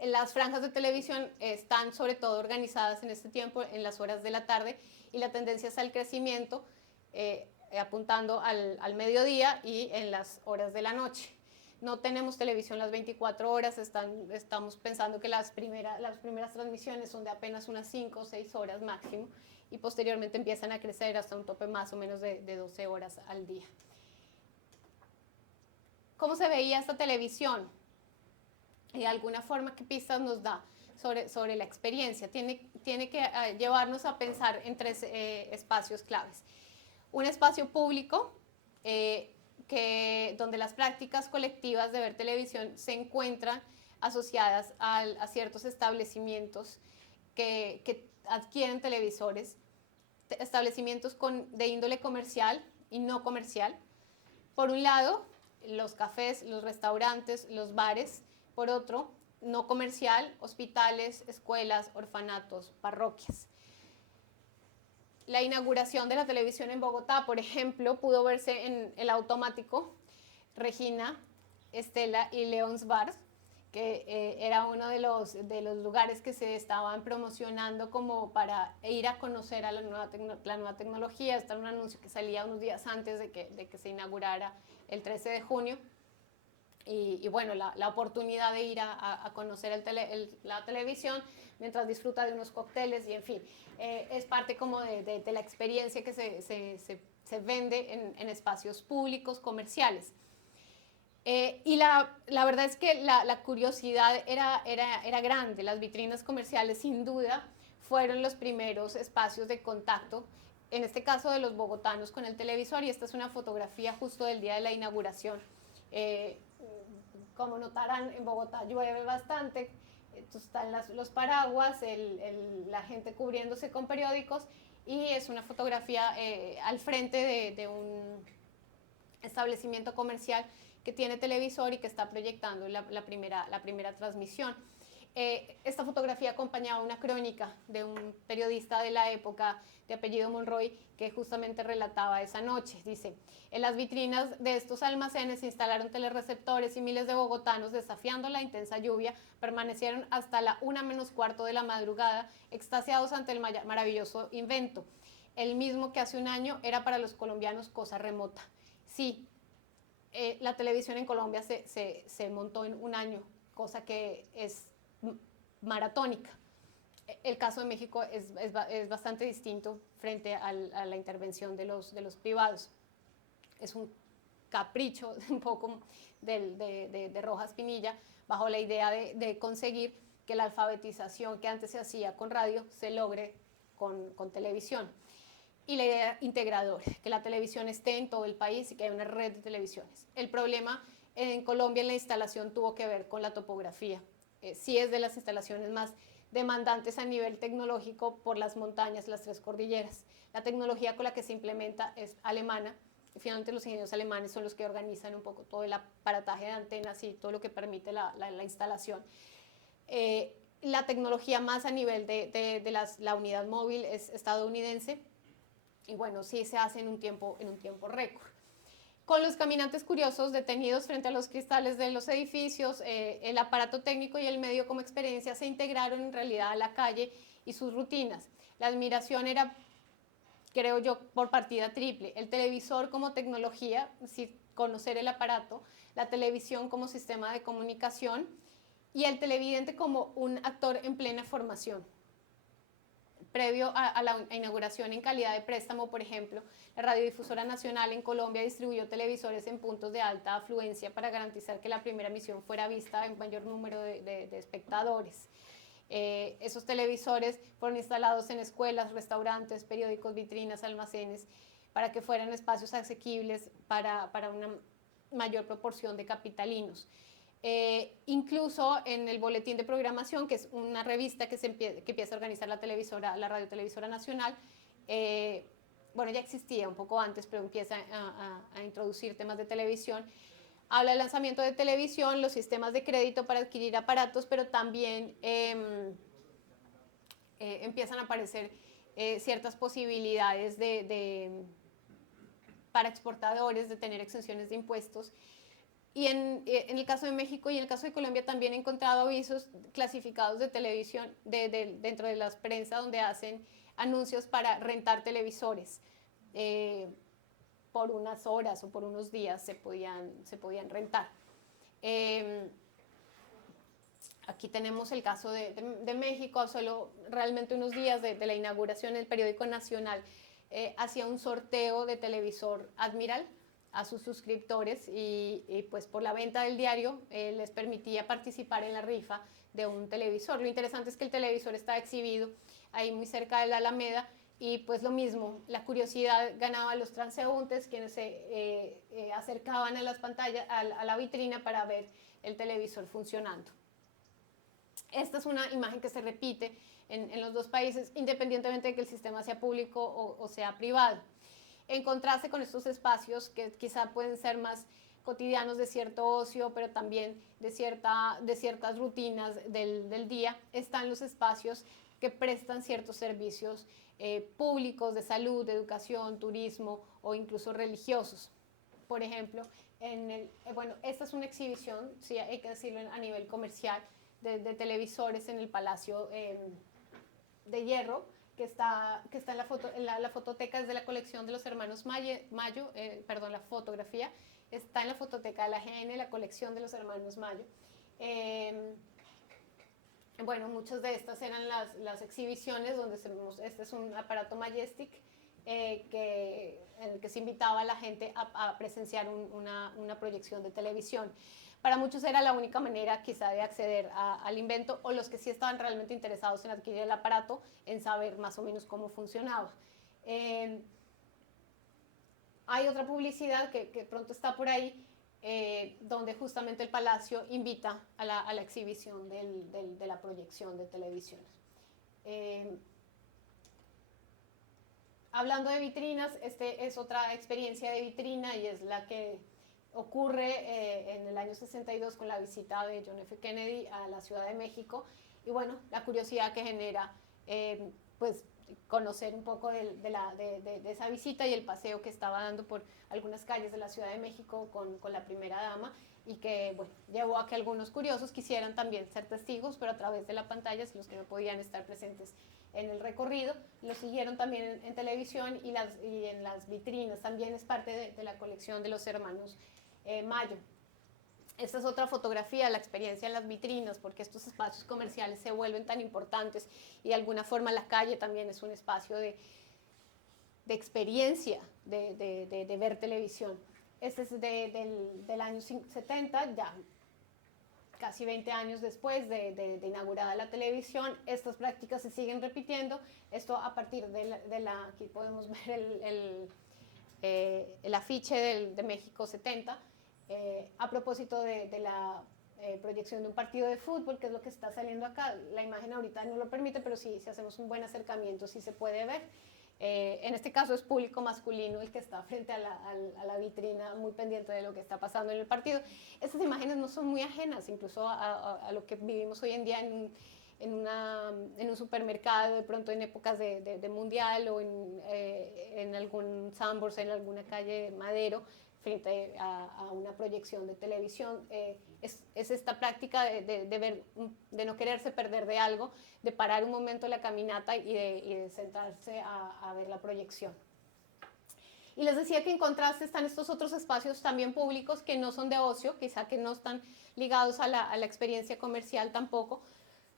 Las franjas de televisión están sobre todo organizadas en este tiempo en las horas de la tarde, y la tendencia es al crecimiento apuntando al mediodía y en las horas de la noche. No tenemos televisión las 24 horas, estamos pensando que las primeras transmisiones son de apenas unas 5 o 6 horas máximo, y posteriormente empiezan a crecer hasta un tope más o menos de 12 horas al día. ¿Cómo se veía esta televisión? Y de alguna forma, ¿qué pistas nos da sobre la experiencia? Tiene que llevarnos a pensar en 3 espacios claves. Un espacio público, donde las prácticas colectivas de ver televisión se encuentran asociadas a ciertos establecimientos que adquieren televisores, establecimientos de índole comercial y no comercial. Por un lado, los cafés, los restaurantes, los bares. Por otro, no comercial, hospitales, escuelas, orfanatos, parroquias. La inauguración de la televisión en Bogotá, por ejemplo, pudo verse en el Automático, Regina, Estela y Leon's Bar, que era uno de los lugares que se estaban promocionando como para ir a conocer a la nueva tecnología. Este era un anuncio que salía unos días antes de que se inaugurara el 13 de junio. y bueno, la oportunidad de ir a conocer la televisión mientras disfruta de unos cócteles y en fin, es parte como de la experiencia que se vende en espacios públicos, comerciales. Y la verdad es que la curiosidad era grande. Las vitrinas comerciales sin duda fueron los primeros espacios de contacto, en este caso de los bogotanos con el televisor, y esta es una fotografía justo del día de la inauguración. Como notarán, en Bogotá llueve bastante, entonces están los paraguas, la gente cubriéndose con periódicos, y es una fotografía al frente de un establecimiento comercial que tiene televisor y que está proyectando la primera transmisión. Esta fotografía acompañaba una crónica de un periodista de la época de apellido Monroy que justamente relataba esa noche. Dice, en las vitrinas de estos almacenes se instalaron telereceptores y miles de bogotanos, desafiando la intensa lluvia, permanecieron hasta la 1:45 de la madrugada, extasiados ante el maravilloso invento. El mismo que hace un año era para los colombianos cosa remota. Sí, la televisión en Colombia se montó en un año, cosa que es maratónica. El caso de México es bastante distinto frente a la intervención de los privados. Es un capricho un poco de Rojas Pinilla, bajo la idea de conseguir que la alfabetización que antes se hacía con radio se logre con televisión. Y la idea integradora, que la televisión esté en todo el país y que haya una red de televisiones. El problema en Colombia en la instalación tuvo que ver con la topografía. Sí es de las instalaciones más demandantes a nivel tecnológico por las montañas, las tres cordilleras. La tecnología con la que se implementa es alemana, y finalmente los ingenieros alemanes son los que organizan un poco todo el aparataje de antenas y todo lo que permite la instalación. La tecnología más a nivel de la unidad móvil es estadounidense, y bueno, sí se hace en un tiempo récord. Con los caminantes curiosos detenidos frente a los cristales de los edificios, el aparato técnico y el medio como experiencia se integraron en realidad a la calle y sus rutinas. La admiración era, creo yo, por partida triple. El televisor como tecnología, sí, conocer el aparato, la televisión como sistema de comunicación y el televidente como un actor en plena formación. Previo a la inauguración en calidad de préstamo, por ejemplo, la Radiodifusora Nacional en Colombia distribuyó televisores en puntos de alta afluencia para garantizar que la primera emisión fuera vista en mayor número de espectadores. Esos televisores fueron instalados en escuelas, restaurantes, periódicos, vitrinas, almacenes, para que fueran espacios asequibles para una mayor proporción de capitalinos. Incluso en el Boletín de Programación, que es una revista que empieza a organizar la Radiotelevisora Nacional, bueno, ya existía un poco antes, pero empieza a introducir temas de televisión. Habla del lanzamiento de televisión, los sistemas de crédito para adquirir aparatos, pero también empiezan a aparecer ciertas posibilidades para exportadores de tener exenciones de impuestos. Y en el caso de México y en el caso de Colombia también he encontrado avisos clasificados de televisión dentro de las prensa donde hacen anuncios para rentar televisores. Por unas horas o por unos días se podían rentar. Aquí tenemos el caso de México, solo realmente unos días de la inauguración, el periódico Nacional hacía un sorteo de televisor Admiral a sus suscriptores y pues por la venta del diario les permitía participar en la rifa de un televisor. Lo interesante es que el televisor está exhibido ahí muy cerca de la Alameda y pues lo mismo, la curiosidad ganaba a los transeúntes quienes se acercaban a las pantallas, a la vitrina para ver el televisor funcionando. Esta es una imagen que se repite en los dos países independientemente de que el sistema sea público o sea privado. En contraste con estos espacios que quizá pueden ser más cotidianos de cierto ocio, pero también de ciertas rutinas del día, están los espacios que prestan ciertos servicios públicos de salud, de educación, turismo o incluso religiosos. Por ejemplo, bueno, esta es una exhibición, sí, hay que decirlo a nivel comercial, de televisores en el Palacio de Hierro, que está en la fototeca, es de la colección de los hermanos Mayo, la fotografía, está en la Fototeca de la AGN, la colección de los hermanos Mayo. Bueno, muchas de estas eran las exhibiciones donde este es un aparato Majestic en el que se invitaba a la gente a presenciar una proyección de televisión. Para muchos era la única manera quizá de acceder al invento, o los que sí estaban realmente interesados en adquirir el aparato, en saber más o menos cómo funcionaba. Hay otra publicidad que pronto está por ahí, donde justamente el Palacio invita a la exhibición de la proyección de televisiones. Hablando de vitrinas, este es otra experiencia de vitrina y es la que ocurre en el año 62 con la visita de John F. Kennedy a la Ciudad de México, y bueno, la curiosidad que genera pues conocer un poco de esa visita y el paseo que estaba dando por algunas calles de la Ciudad de México con la primera dama, y que bueno, llevó a que algunos curiosos quisieran también ser testigos, pero a través de la pantalla, los que no podían estar presentes en el recorrido, lo siguieron también en televisión y en las vitrinas. También es parte de la colección de los hermanos Mayo. Esta es otra fotografía, la experiencia en las vitrinas, porque estos espacios comerciales se vuelven tan importantes y de alguna forma la calle también es un espacio de experiencia, de ver televisión. Este es del año 70, ya casi 20 años después de inaugurada la televisión. Estas prácticas se siguen repitiendo, esto a partir aquí podemos ver el afiche de México 70, a propósito de la proyección de un partido de fútbol, que es lo que está saliendo acá. La imagen ahorita no lo permite, pero sí, si hacemos un buen acercamiento, sí se puede ver. En este caso es público masculino el que está frente a la vitrina, muy pendiente de lo que está pasando en el partido. Estas imágenes no son muy ajenas, incluso a lo que vivimos hoy en día en un supermercado, de pronto en épocas de mundial, o en algún Sanborns, en alguna calle Madero, frente a una proyección de televisión. Es esta práctica de ver, de no quererse perder de algo, de parar un momento la caminata y de sentarse a ver la proyección. Y les decía que en contraste están estos otros espacios también públicos que no son de ocio, quizá que no están ligados a la experiencia comercial tampoco,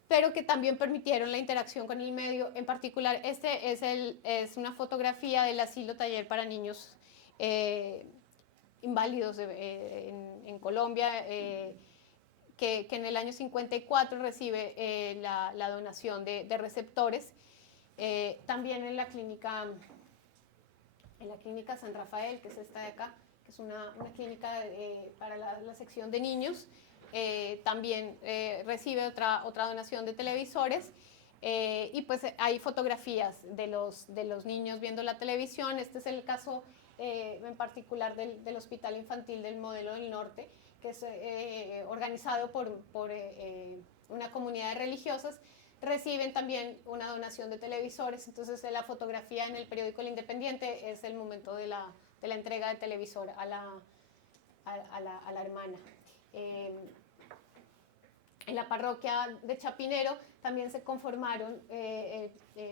pero que también permitieron la interacción con el medio. En particular, este es una fotografía del asilo taller para niños inválidos en Colombia, que en el año 54 recibe la donación de receptores. También en la clínica San Rafael, que es esta de acá, que es una clínica para la sección de niños, también recibe otra donación de televisores. Y pues hay fotografías de los niños viendo la televisión. Este es el caso en particular del Hospital Infantil del Modelo del Norte, que es organizado por una comunidad de religiosas. Reciben también una donación de televisores. Entonces la fotografía en el periódico El Independiente es el momento de la entrega de televisor a la hermana. En la parroquia de Chapinero también se conformaron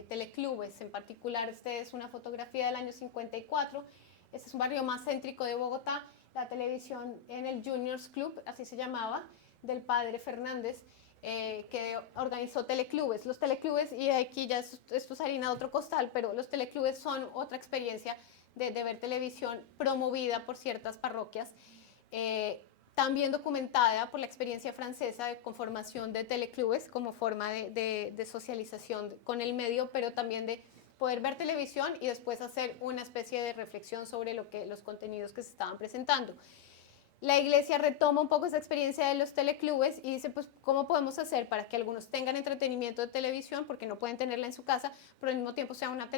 teleclubes. En particular, esta es una fotografía del año 54. Este es un barrio más céntrico de Bogotá. La televisión en el Juniors Club, así se llamaba, del padre Fernández, que organizó teleclubes. Los teleclubes, y aquí ya esto es harina de otro costal, pero los teleclubes son otra experiencia de ver televisión promovida por ciertas parroquias, también documentada por la experiencia francesa de conformación de teleclubes como forma de socialización con el medio, pero también de poder ver televisión y después hacer una especie de reflexión sobre los contenidos que se estaban presentando. La iglesia retoma un poco esa experiencia de los teleclubes y dice, pues, ¿cómo podemos hacer para que algunos tengan entretenimiento de televisión, porque no pueden tenerla en su casa, pero al mismo tiempo sea una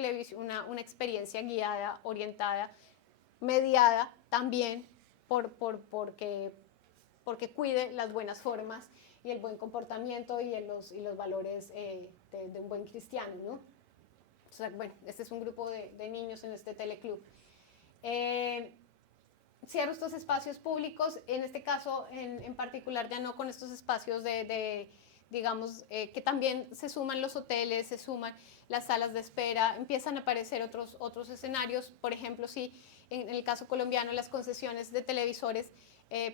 experiencia guiada, orientada, mediada también porque cuide las buenas formas y el buen comportamiento y los valores de un buen cristiano, ¿no? O sea, bueno, este es un grupo de niños en este teleclub. Cierro estos espacios públicos, en este caso en particular ya no con estos espacios de digamos, que también se suman los hoteles, se suman las salas de espera, empiezan a aparecer otros escenarios, por ejemplo, si en el caso colombiano las concesiones de televisores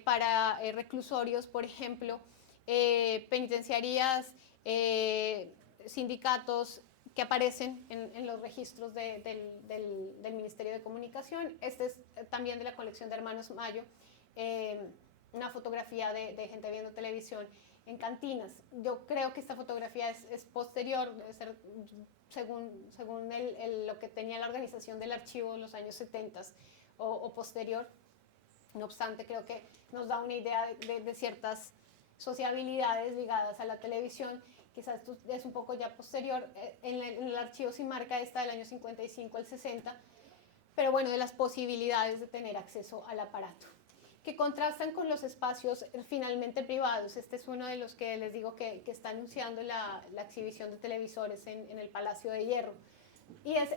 para reclusorios, por ejemplo, penitenciarías, sindicatos que aparecen en los registros del Ministerio de Comunicación. Este es también de la colección de Hermanos Mayo, una fotografía de gente viendo televisión en cantinas. Yo creo que esta fotografía es posterior, debe ser según lo que tenía la organización del archivo en los años 70 o posterior. No obstante, creo que nos da una idea de ciertas sociabilidades ligadas a la televisión. Quizás esto es un poco ya posterior. En el archivo sí marca esta del año 55 al 60, pero bueno, de las posibilidades de tener acceso al aparato, que contrastan con los espacios finalmente privados. Este es uno de los que les digo que está anunciando la exhibición de televisores en el Palacio de Hierro. Y es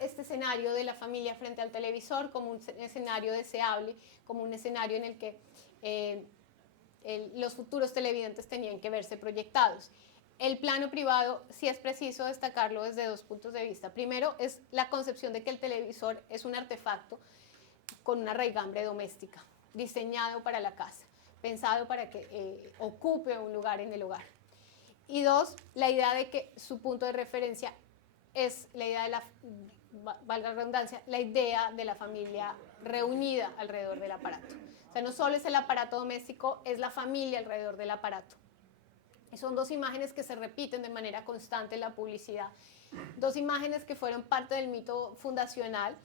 este escenario de la familia frente al televisor como un escenario deseable, como un escenario en el que los futuros televidentes tenían que verse proyectados. El plano privado sí es preciso destacarlo desde dos puntos de vista. Primero es la concepción de que el televisor es un artefacto con una raigambre doméstica, diseñado para la casa, pensado para que ocupe un lugar en el hogar. Y dos, la idea de que su punto de referencia es la idea de la, valga la redundancia, la idea de la familia reunida alrededor del aparato. O sea, no solo es el aparato doméstico, es la familia alrededor del aparato. Y son dos imágenes que se repiten de manera constante en la publicidad. Dos imágenes que fueron parte del mito fundacional,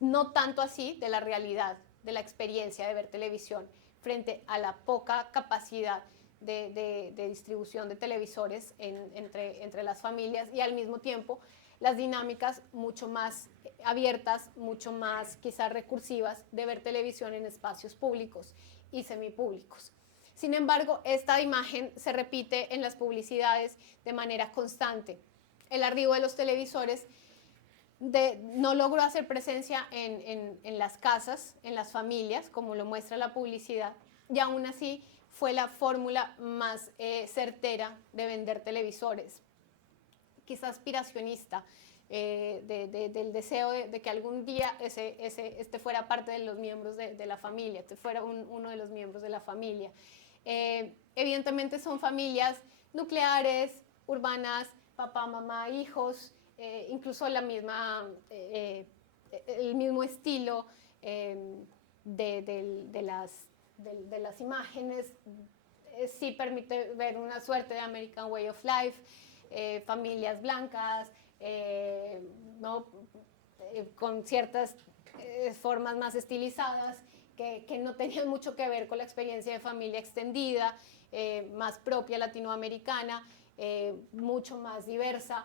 no tanto así de la realidad, de la experiencia de ver televisión, frente a la poca capacidad de distribución de televisores entre las familias, y al mismo tiempo las dinámicas mucho más abiertas, mucho más quizás recursivas de ver televisión en espacios públicos y semipúblicos. Sin embargo, esta imagen se repite en las publicidades de manera constante. El arribo de los televisores no logró hacer presencia en las casas, en las familias, como lo muestra la publicidad, y aún así fue la fórmula más certera de vender televisores, quizás aspiracionista, del deseo de que algún día este fuera parte de los miembros de la familia, este fuera uno de los miembros de la familia. Evidentemente son familias nucleares, urbanas, papá, mamá, hijos, incluso el mismo estilo de las imágenes sí permite ver una suerte de American Way of Life, familias blancas, ¿no? Con ciertas formas más estilizadas que no tenían mucho que ver con la experiencia de familia extendida, más propia latinoamericana, mucho más diversa,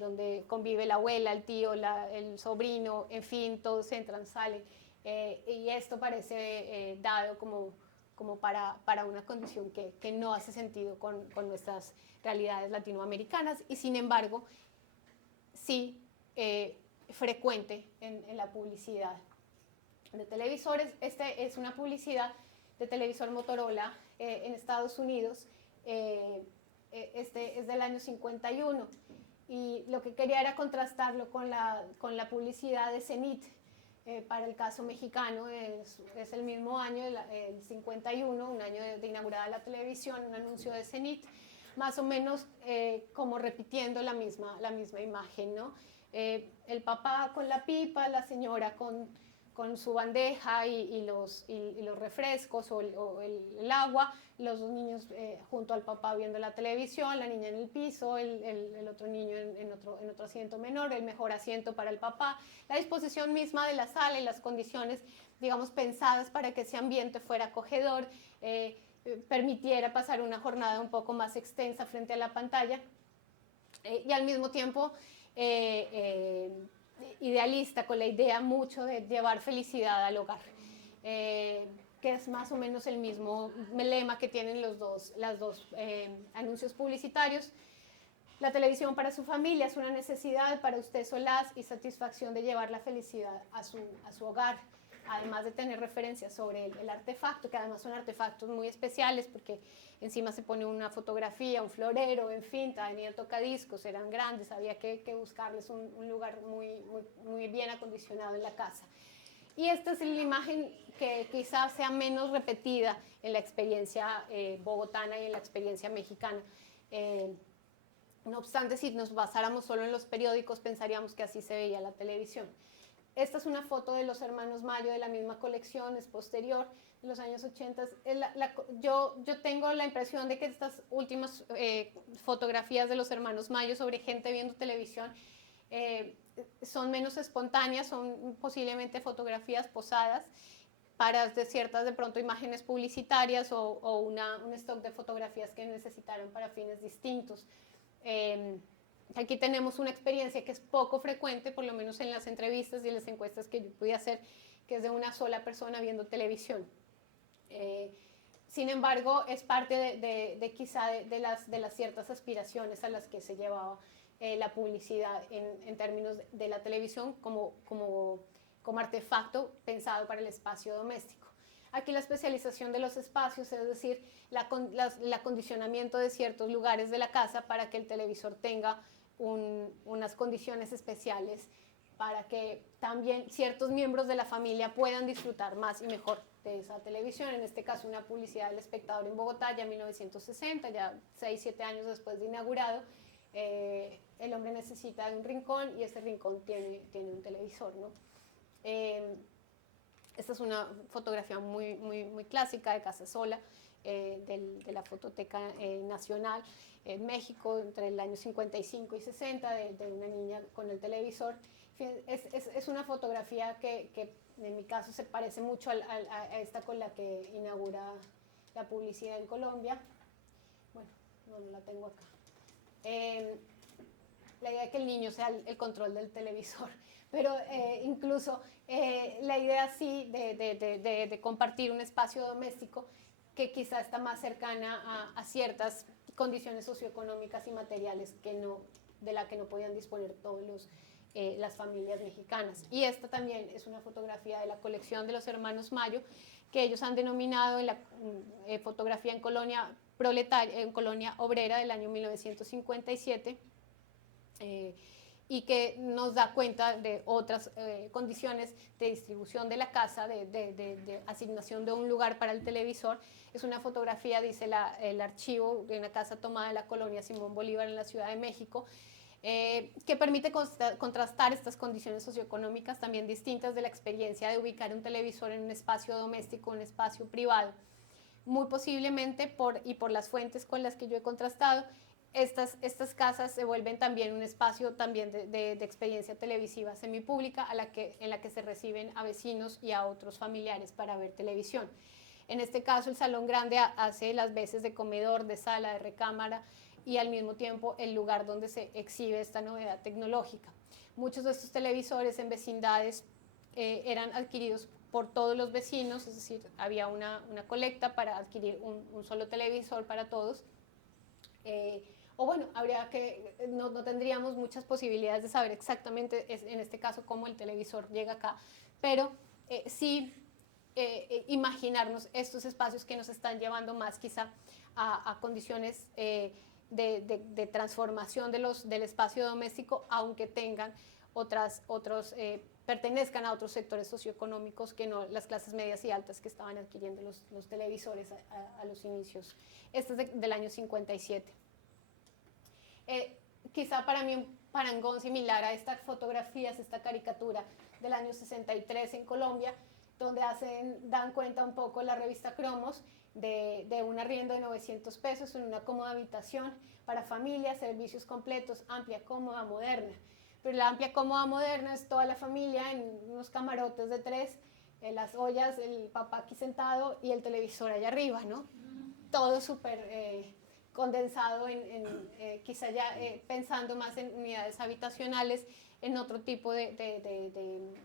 donde convive la abuela, el tío, el sobrino, en fin, todos entran, salen. Y esto parece dado como para una condición que no hace sentido con nuestras realidades latinoamericanas, y sin embargo, sí frecuente en la publicidad de televisores. Este es una publicidad de televisor Motorola en Estados Unidos. Este es del año 51, y lo que quería era contrastarlo con la publicidad de Zenith. Para el caso mexicano es el mismo año, el 51, un año de inaugurada la televisión, un anuncio de Zenith, más o menos como repitiendo la misma imagen, ¿no? El papá con la pipa, la señora con su bandeja y los refrescos o el agua, los dos niños junto al papá viendo la televisión, la niña en el piso, el otro niño en otro asiento menor, el mejor asiento para el papá, la disposición misma de la sala y las condiciones, digamos, pensadas para que ese ambiente fuera acogedor, permitiera pasar una jornada un poco más extensa frente a la pantalla, y al mismo tiempo idealista, con la idea mucho de llevar felicidad al hogar, que es más o menos el mismo lema que tienen los dos anuncios publicitarios. La televisión para su familia es una necesidad, para usted solaz y satisfacción de llevar la felicidad a su hogar. además de tener referencias sobre el artefacto, que además son artefactos muy especiales porque encima se pone una fotografía, un florero, en fin, venían tocadiscos, eran grandes, había que buscarles un lugar muy bien acondicionado en la casa. Y esta es la imagen que quizás sea menos repetida en la experiencia bogotana y en la experiencia mexicana. No obstante, si nos basáramos solo en los periódicos, pensaríamos que así se veía la televisión. Esta es una foto de los hermanos Mayo de la misma colección, es posterior, de los años 80. Yo tengo la impresión de que estas últimas fotografías de los hermanos Mayo sobre gente viendo televisión son menos espontáneas, son posiblemente fotografías posadas para ciertas de pronto imágenes publicitarias o un stock de fotografías que necesitaron para fines distintos. Aquí tenemos una experiencia que es poco frecuente, por lo menos en las entrevistas y en las encuestas que yo pude hacer, que es de una sola persona viendo televisión. Sin embargo, es parte de las ciertas aspiraciones a las que se llevaba la publicidad en términos de la televisión como artefacto pensado para el espacio doméstico. Aquí la especialización de los espacios, es decir, el acondicionamiento de ciertos lugares de la casa para que el televisor tenga unas condiciones especiales para que también ciertos miembros de la familia puedan disfrutar más y mejor de esa televisión. En este caso, una publicidad del Espectador en Bogotá, ya en 1960, ya 6, 7 años después de inaugurado. El hombre necesita de un rincón y ese rincón tiene un televisor, ¿no? Esta es una fotografía muy clásica de Casasola, de la Fototeca Nacional en México entre el año 55 y 60, de una niña con el televisor. Es una fotografía que en mi caso se parece mucho a esta con la que inaugura la publicidad en Colombia. Bueno, no la tengo acá. La idea de que el niño sea el control del televisor, pero incluso la idea sí de compartir un espacio doméstico que quizá está más cercana a ciertas condiciones socioeconómicas y materiales de la que no podían disponer todas las familias mexicanas. Y esta también es una fotografía de la colección de los hermanos Mayo, que ellos han denominado en la fotografía en colonia proletaria, en colonia obrera del año 1957, y que nos da cuenta de otras condiciones de distribución de la casa, de asignación de un lugar para el televisor. Es una fotografía, dice el archivo, de una casa tomada de la colonia Simón Bolívar en la Ciudad de México, que permite contrastar estas condiciones socioeconómicas también distintas de la experiencia de ubicar un televisor en un espacio doméstico, un espacio privado. Muy posiblemente por las fuentes con las que yo he contrastado, estas casas se vuelven también un espacio también de experiencia televisiva semipública en la que se reciben a vecinos y a otros familiares para ver televisión. En este caso, el salón grande hace las veces de comedor, de sala, de recámara y al mismo tiempo el lugar donde se exhibe esta novedad tecnológica. Muchos de estos televisores en vecindades eran adquiridos por todos los vecinos, es decir, había una colecta para adquirir un solo televisor para todos. O bueno, no tendríamos muchas posibilidades de saber exactamente, en este caso, cómo el televisor llega acá, pero sí imaginarnos estos espacios que nos están llevando más quizá a condiciones de transformación del espacio doméstico, aunque tengan pertenezcan a otros sectores socioeconómicos que no las clases medias y altas que estaban adquiriendo los televisores a los inicios. Este es del año 57. Quizá para mí un parangón similar a estas fotografías, esta caricatura del año 63 en Colombia, donde dan cuenta un poco la revista Cromos de un arriendo de 900 pesos en una cómoda habitación para familias, servicios completos, amplia, cómoda, moderna. Pero la amplia, cómoda, moderna es toda la familia en unos camarotes de 3, las ollas, el papá aquí sentado y el televisor allá arriba, ¿no? Todo súper condensado quizá ya pensando más en unidades habitacionales, en otro tipo de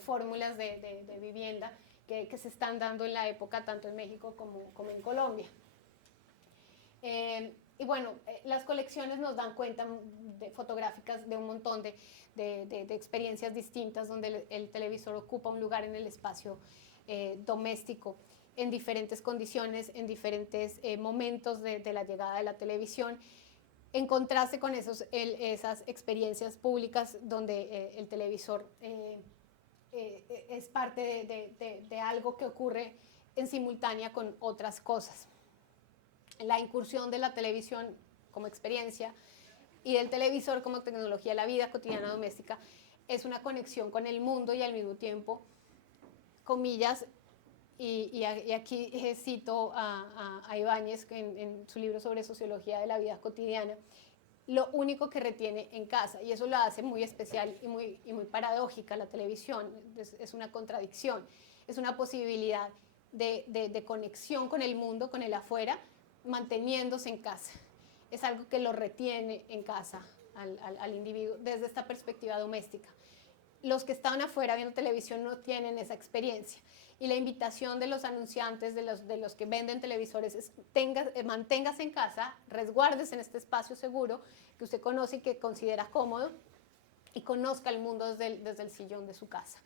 fórmulas de vivienda que se están dando en la época tanto en México como en Colombia. y bueno, las colecciones nos dan cuenta fotográficas de un montón de experiencias distintas donde el televisor ocupa un lugar en el espacio doméstico en diferentes condiciones, en diferentes momentos de la llegada de la televisión, en contraste con esas experiencias públicas donde el televisor es parte de algo que ocurre en simultánea con otras cosas. La incursión de la televisión como experiencia y del televisor como tecnología a la vida cotidiana doméstica es una conexión con el mundo y al mismo tiempo, comillas, y aquí cito a Ibáñez en su libro sobre sociología de la vida cotidiana, lo único que retiene en casa, y eso lo hace muy especial y muy paradójica la televisión, es una contradicción, es una posibilidad de conexión con el mundo, con el afuera, manteniéndose en casa. Es algo que lo retiene en casa al individuo desde esta perspectiva doméstica. Los que estaban afuera viendo televisión no tienen esa experiencia. Y la invitación de los anunciantes, de los que venden televisores, es manténgase en casa, resguárdese en este espacio seguro que usted conoce y que considera cómodo y conozca el mundo desde el sillón de su casa.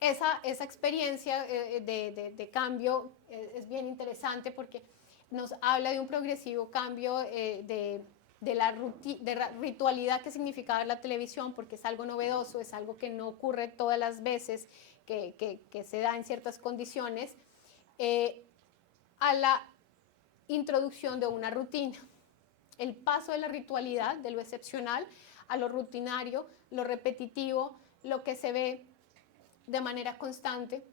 Esa experiencia de cambio es bien interesante porque nos habla de un progresivo cambio de la ritualidad que significaba la televisión, porque es algo novedoso, es algo que no ocurre todas las veces, que se da en ciertas condiciones, a la introducción de una rutina. El paso de la ritualidad, de lo excepcional, a lo rutinario, lo repetitivo, lo que se ve de manera constante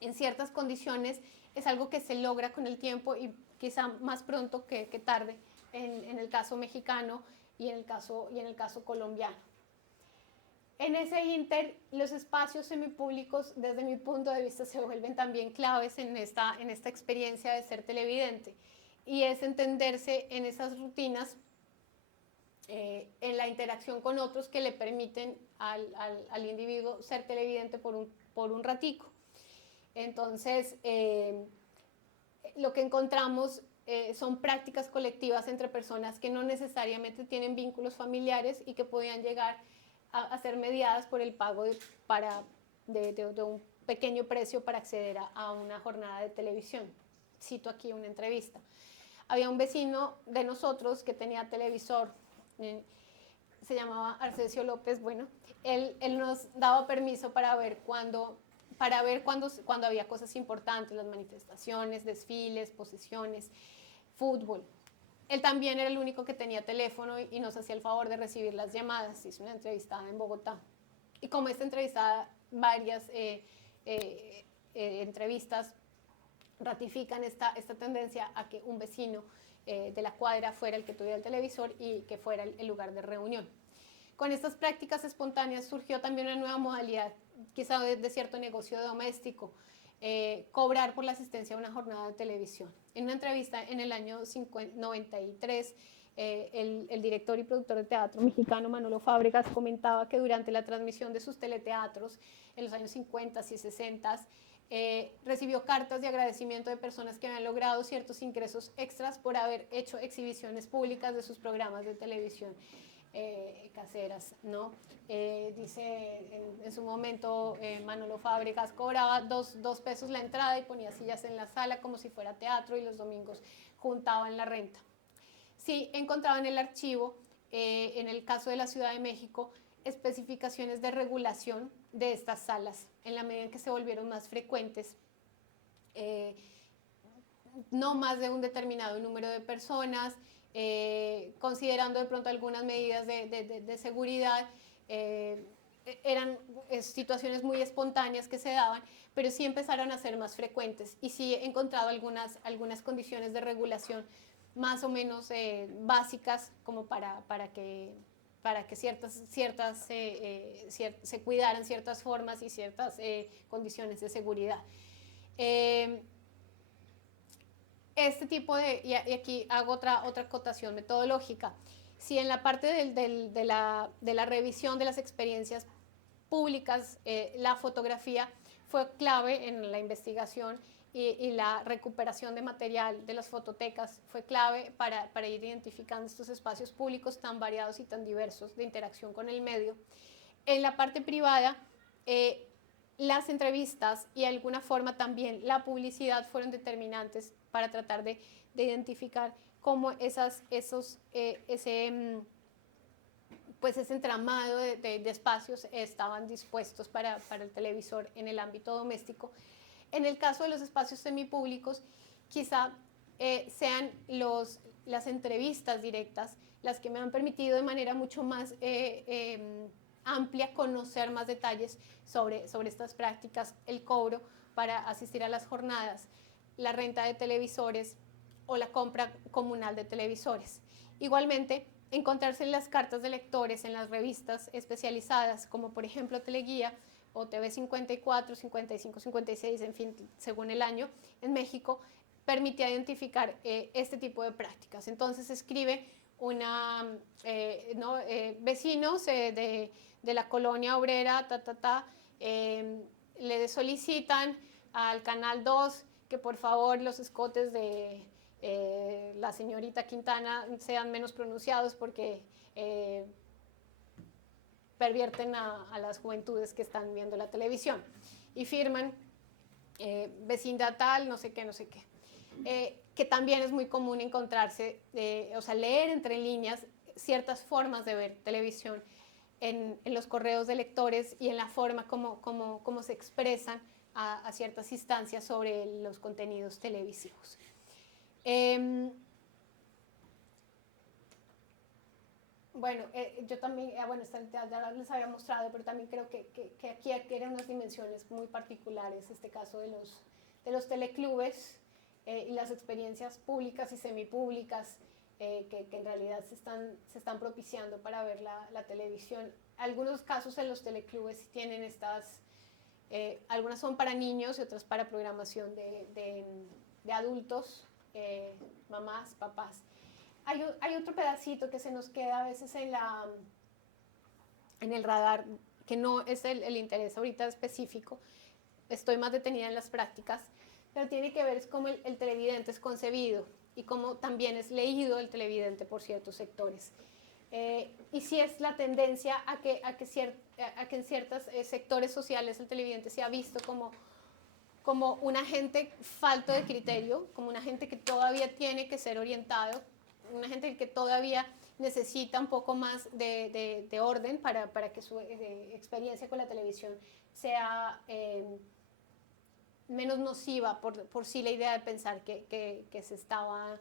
en ciertas condiciones, es algo que se logra con el tiempo y quizá más pronto que tarde en el caso mexicano y en el caso colombiano. En ese ínter, los espacios semipúblicos, desde mi punto de vista, se vuelven también claves en esta experiencia de ser televidente, y es entenderse en esas rutinas, en la interacción con otros que le permiten al individuo ser televidente por un ratico. Entonces, lo que encontramos son prácticas colectivas entre personas que no necesariamente tienen vínculos familiares y que podían llegar a ser mediadas por el pago de un pequeño precio para acceder a una jornada de televisión. Cito aquí una entrevista. Había un vecino de nosotros que tenía televisor, se llamaba Arcesio López. Bueno, él nos daba permiso para ver cuando había cosas importantes, las manifestaciones, desfiles, procesiones, fútbol. Él también era el único que tenía teléfono y nos hacía el favor de recibir las llamadas. Hizo una entrevistada en Bogotá. Y como esta entrevistada, varias entrevistas ratifican esta tendencia a que un vecino de la cuadra fuera el que tuviera el televisor y que fuera el lugar de reunión. Con estas prácticas espontáneas surgió también una nueva modalidad, quizá de cierto negocio doméstico, cobrar por la asistencia a una jornada de televisión. En una entrevista en el año 93, el director y productor de teatro mexicano Manolo Fábregas comentaba que durante la transmisión de sus teleteatros en los años 50 y 60 recibió cartas de agradecimiento de personas que habían logrado ciertos ingresos extras por haber hecho exhibiciones públicas de sus programas de televisión caseras, ¿no? Dice en su momento Manolo Fábregas cobraba dos pesos la entrada y ponía sillas en la sala como si fuera teatro, y los domingos juntaban la renta. Sí, encontraba en el archivo, en el caso de la Ciudad de México, especificaciones de regulación de estas salas en la medida en que se volvieron más frecuentes, no más de un determinado número de personas, considerando de pronto algunas medidas de seguridad. Eran situaciones muy espontáneas que se daban, pero sí empezaron a ser más frecuentes, y sí he encontrado algunas condiciones de regulación más o menos básicas como para que se cuidaran ciertas formas y ciertas condiciones de seguridad. Este tipo y aquí hago otra acotación metodológica. Si en la parte de la revisión de las experiencias públicas, la fotografía fue clave en la investigación y la recuperación de material de las fototecas fue clave para ir identificando estos espacios públicos tan variados y tan diversos de interacción con el medio. En la parte privada, las entrevistas y de alguna forma también la publicidad fueron determinantes para tratar de identificar cómo pues ese entramado de espacios estaban dispuestos para el televisor en el ámbito doméstico. En el caso de los espacios semipúblicos, quizá sean las entrevistas directas las que me han permitido de manera mucho más amplia conocer más detalles sobre estas prácticas, el cobro para asistir a las jornadas, la renta de televisores o la compra comunal de televisores. Igualmente, encontrarse en las cartas de lectores, en las revistas especializadas, como por ejemplo Teleguía o TV 54, 55, 56, en fin, según el año, en México, permitía identificar este tipo de prácticas. Entonces escribe vecinos de la colonia obrera, le solicitan al Canal 2 que por favor los escotes de la señorita Quintana sean menos pronunciados porque pervierten a las juventudes que están viendo la televisión. Y firman vecindad tal, no sé qué, no sé qué. Que también es muy común encontrarse, leer entre líneas ciertas formas de ver televisión en los correos de lectores y en la forma como se expresan a ciertas instancias sobre los contenidos televisivos. Yo también, ya les había mostrado, pero también creo que aquí adquieren unas dimensiones muy particulares, este caso de los teleclubes y las experiencias públicas y semipúblicas que en realidad se están propiciando para ver la televisión. Algunos casos en los teleclubes tienen algunas son para niños y otras para programación de adultos, mamás, papás. Hay otro pedacito que se nos queda a veces en el radar, que no es el interés ahorita específico. Estoy más detenida en las prácticas, pero tiene que ver es cómo el televidente es concebido y cómo también es leído el televidente por ciertos sectores. Y si es la tendencia a que en ciertos sectores sociales el televidente sea visto como un agente falto de criterio, como un agente que todavía tiene que ser orientado, un agente que todavía necesita un poco más de orden para que su experiencia con la televisión sea menos nociva por sí la idea de pensar que se estaba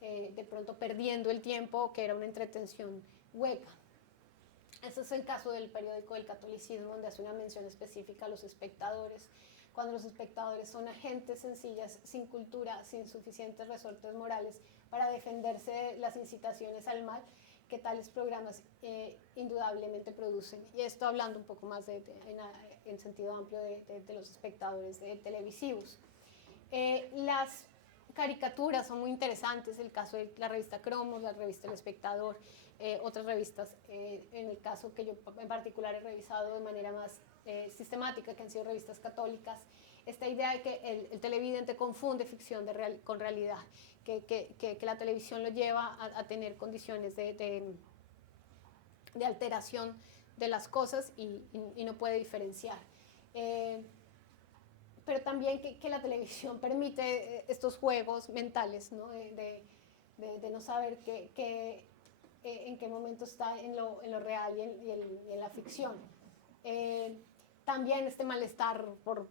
de pronto perdiendo el tiempo, que era una entretención hueca. Ese es el caso del periódico del catolicismo, donde hace una mención específica a los espectadores, cuando los espectadores son agentes sencillas, sin cultura, sin suficientes resortes morales para defenderse de las incitaciones al mal que tales programas indudablemente producen. Y esto hablando un poco más en sentido amplio de los espectadores televisivos. Las caricaturas son muy interesantes, el caso de la revista Cromos, la revista El Espectador, otras revistas, en el caso que yo en particular he revisado de manera más sistemática, que han sido revistas católicas, esta idea de que el televidente confunde ficción con realidad, que la televisión lo lleva a tener condiciones de alteración de las cosas y no puede diferenciar. Pero también que la televisión permite estos juegos mentales, ¿no? de no saber en qué momento está en lo real y en la ficción. También este malestar por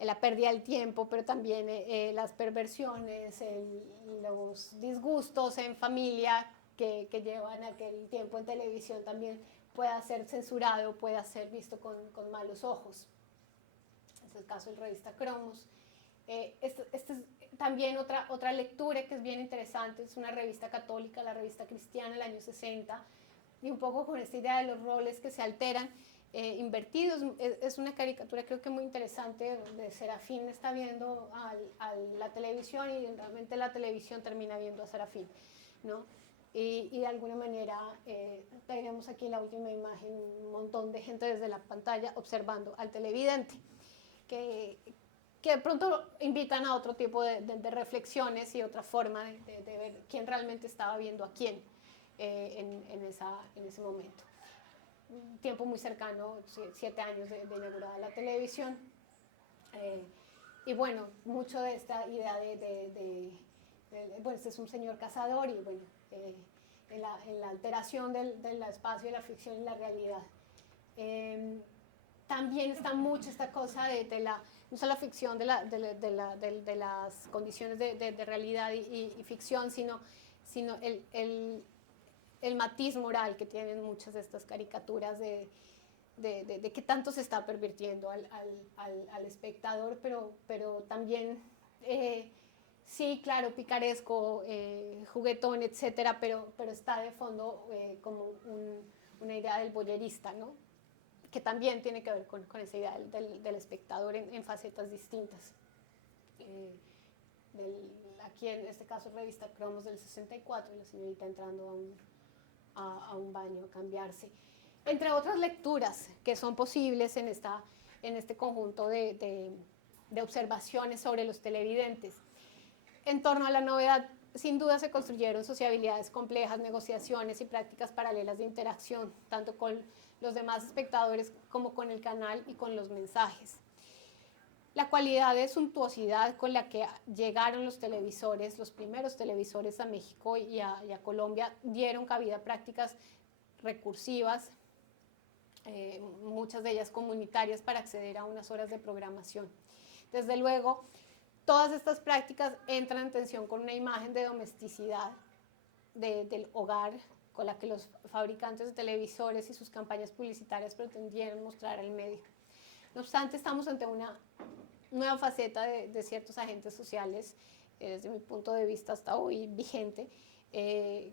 la pérdida del tiempo, pero también las perversiones, los disgustos en familia que llevan a que el tiempo en televisión también pueda ser censurado, pueda ser visto con malos ojos. Es el caso de la revista Cromos. Esta es también otra lectura que es bien interesante, es una revista católica, la revista cristiana del año 60, y un poco con esta idea de los roles que se alteran, invertidos. Es una caricatura creo que muy interesante, donde Serafín está viendo a la televisión y realmente la televisión termina viendo a Serafín, ¿no? Y de alguna manera tenemos aquí la última imagen, un montón de gente desde la pantalla observando al televidente. que de pronto invitan a otro tipo de reflexiones y otra forma de ver quién realmente estaba viendo a quién en ese momento. Un tiempo muy cercano, 7 años de inaugurada la televisión. Y bueno, mucho de esta idea bueno, este es un señor cazador y bueno, en la alteración del espacio, de la ficción y la realidad. También está mucho esta cosa no solo la ficción de las condiciones de realidad y ficción, sino el matiz moral que tienen muchas de estas caricaturas de qué tanto se está pervirtiendo al espectador, pero también, sí, claro, picaresco, juguetón, etcétera, pero está de fondo como una idea del voyerista, ¿no? Que también tiene que ver con esa idea del espectador en facetas distintas. Aquí en este caso revista Cromos del 64, y la señorita entrando a un baño a cambiarse. Entre otras lecturas que son posibles en este conjunto de observaciones sobre los televidentes. En torno a la novedad, sin duda se construyeron sociabilidades complejas, negociaciones y prácticas paralelas de interacción, tanto con los demás espectadores como con el canal y con los mensajes. La cualidad de suntuosidad con la que llegaron los televisores, los primeros televisores a México y a Colombia, dieron cabida a prácticas recursivas, muchas de ellas comunitarias, para acceder a unas horas de programación. Desde luego, todas estas prácticas entran en tensión con una imagen de domesticidad del hogar, con la que los fabricantes de televisores y sus campañas publicitarias pretendieron mostrar al medio. No obstante, estamos ante una nueva faceta de ciertos agentes sociales, desde mi punto de vista hasta hoy vigente, que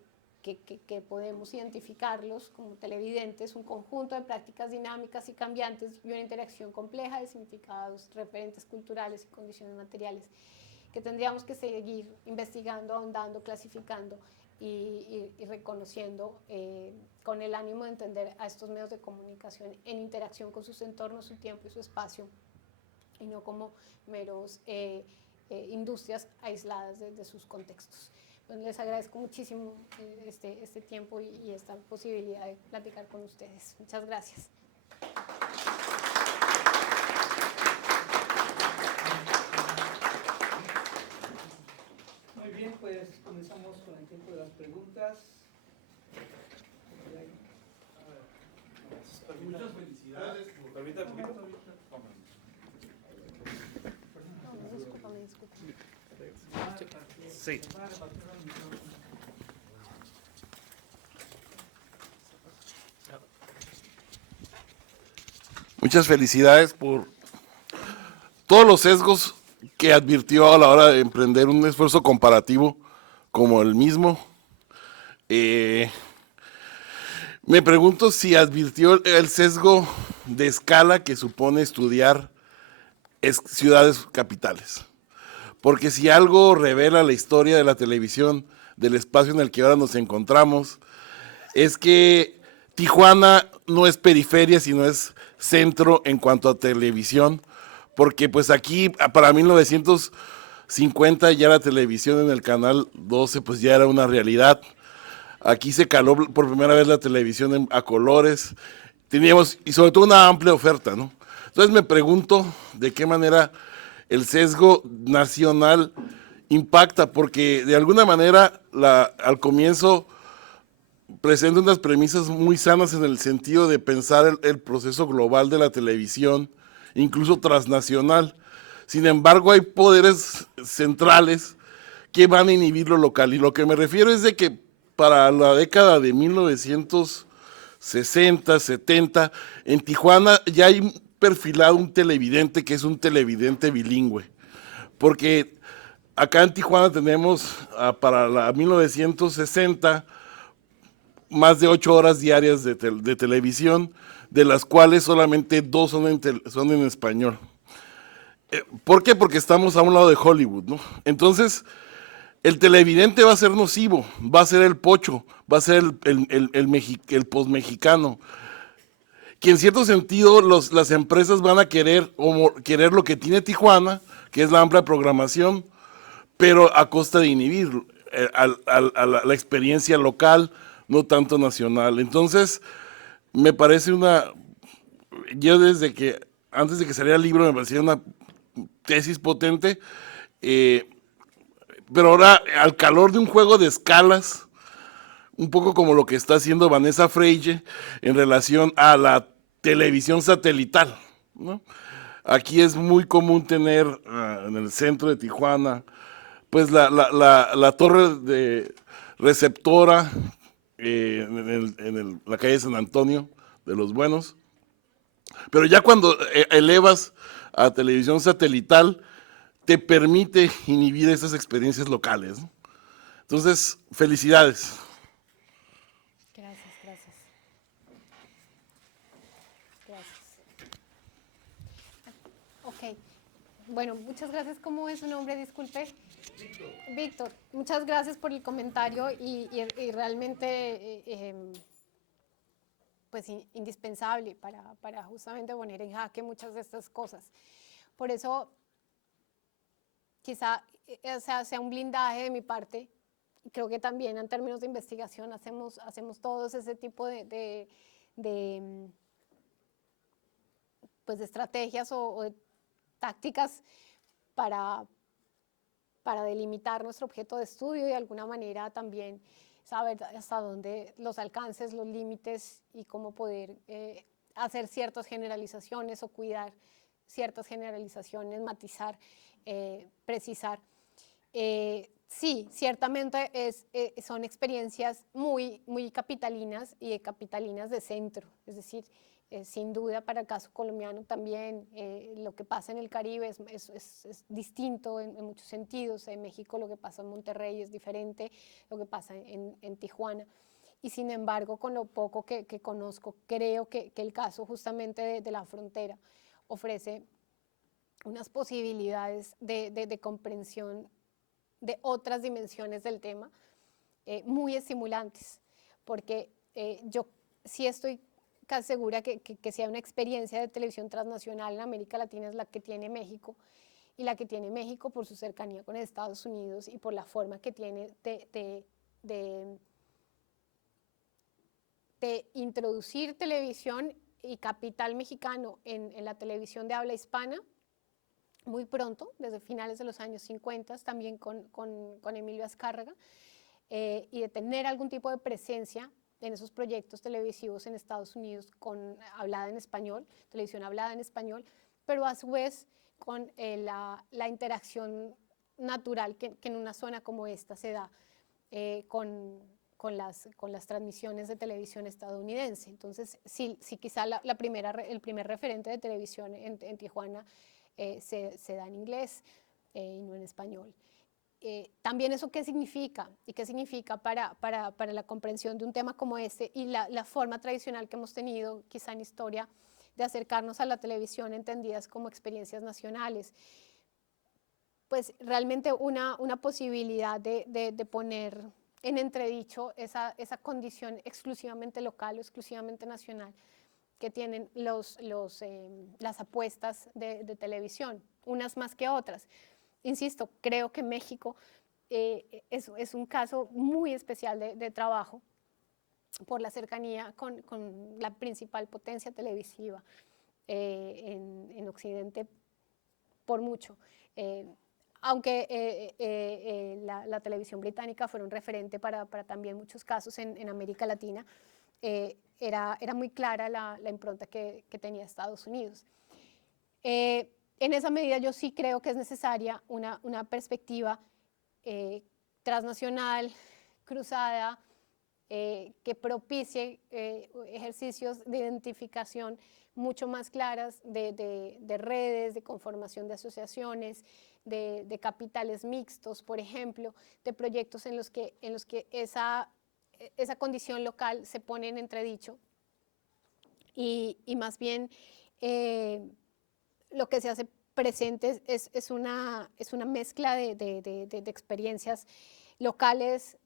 podemos identificarlos como televidentes, un conjunto de prácticas dinámicas y cambiantes y una interacción compleja de significados, referentes culturales y condiciones materiales que tendríamos que seguir investigando, ahondando, clasificando y reconociendo con el ánimo de entender a estos medios de comunicación en interacción con sus entornos, su tiempo y su espacio, y no como meros industrias aisladas de sus contextos. Entonces, les agradezco muchísimo este tiempo y esta posibilidad de platicar con ustedes. Muchas gracias. Muy bien, pues comenzamos con el tiempo de las preguntas. Muchas felicidades. Permítame. Discúlpame. Sí. Muchas felicidades por todos los sesgos que advirtió a la hora de emprender un esfuerzo comparativo como el mismo. Me pregunto si advirtió el sesgo de escala que supone estudiar ciudades capitales. Porque si algo revela la historia de la televisión, del espacio en el que ahora nos encontramos, es que Tijuana no es periferia, sino es centro en cuanto a televisión, porque pues aquí para 1950 ya la televisión en el canal 12 pues ya era una realidad. Aquí se caló por primera vez la televisión a colores, teníamos y sobre todo una amplia oferta, ¿no? Entonces me pregunto de qué manera el sesgo nacional impacta, porque de alguna manera al comienzo presenta unas premisas muy sanas en el sentido de pensar el proceso global de la televisión, incluso transnacional. Sin embargo, hay poderes centrales que van a inhibir lo local, y lo que me refiero es de que para la década de 1960, 70, en Tijuana ya hay perfilado un televidente que es un televidente bilingüe, porque acá en Tijuana tenemos para la 1960 más de 8 horas diarias de televisión, de las cuales solamente 2 son en español. ¿Por qué? Porque estamos a un lado de Hollywood, ¿no? Entonces, el televidente va a ser nocivo, va a ser el pocho, va a ser el postmexicano. que en cierto sentido las empresas van a querer lo que tiene Tijuana, que es la amplia programación, pero a costa de inhibir a la experiencia local, no tanto nacional. Entonces, me parece yo antes de que saliera el libro, me parecía una tesis potente, pero ahora, al calor de un juego de escalas, un poco como lo que está haciendo Vanessa Freire en relación a la televisión satelital, ¿no? Aquí es muy común tener en el centro de Tijuana, pues la torre de receptora en la calle San Antonio de los Buenos, pero ya cuando elevas a televisión satelital, te permite inhibir esas experiencias locales, ¿no? Entonces, felicidades. Gracias, gracias. Gracias. Ok. Bueno, muchas gracias. ¿Cómo es su nombre? Disculpe. Víctor, muchas gracias por el comentario y realmente pues indispensable para justamente poner en jaque muchas de estas cosas. Por eso, quizá sea un blindaje de mi parte. Creo que también en términos de investigación hacemos todos ese tipo pues de estrategias o de tácticas para delimitar nuestro objeto de estudio y de alguna manera también saber hasta dónde los alcances, los límites y cómo poder hacer ciertas generalizaciones o cuidar ciertas generalizaciones, matizar, precisar. Sí, ciertamente son experiencias muy, muy capitalinas y capitalinas de centro, es decir, sin duda para el caso colombiano también lo que pasa en el Caribe es distinto en muchos sentidos. En México lo que pasa en Monterrey es diferente, lo que pasa en Tijuana. Y sin embargo, con lo poco que conozco, creo que el caso justamente de la frontera ofrece unas posibilidades de comprensión de otras dimensiones del tema muy estimulantes, porque yo sí estoy casi segura que si hay una experiencia de televisión transnacional en América Latina es la que tiene México, y la que tiene México por su cercanía con Estados Unidos y por la forma que tiene de introducir televisión y capital mexicano en la televisión de habla hispana muy pronto, desde finales de los años 50, también con Emilio Azcárraga, y de tener algún tipo de presencia en esos proyectos televisivos en Estados Unidos hablada en español, televisión hablada en español, pero a su vez con la interacción natural que en una zona como esta se da con las transmisiones de televisión estadounidense. Entonces, sí quizá el primer referente de televisión en Tijuana se da en inglés y no en español. También eso qué significa y qué significa para la comprensión de un tema como este y la forma tradicional que hemos tenido quizá en historia de acercarnos a la televisión entendidas como experiencias nacionales. Pues realmente una posibilidad de poner en entredicho esa condición exclusivamente local o exclusivamente nacional que tienen las apuestas de televisión, unas más que otras. Insisto, creo que México es un caso muy especial de trabajo por la cercanía con la principal potencia televisiva en Occidente por mucho. Aunque la televisión británica fuera un referente para también muchos casos en América Latina, era muy clara la impronta que tenía Estados Unidos. En esa medida yo sí creo que es necesaria una perspectiva transnacional, cruzada, que propicie ejercicios de identificación mucho más claras de redes, de conformación de asociaciones, de capitales mixtos, por ejemplo, de proyectos en los que esa condición local se pone en entredicho y más bien lo que se hace presente es una mezcla de experiencias locales,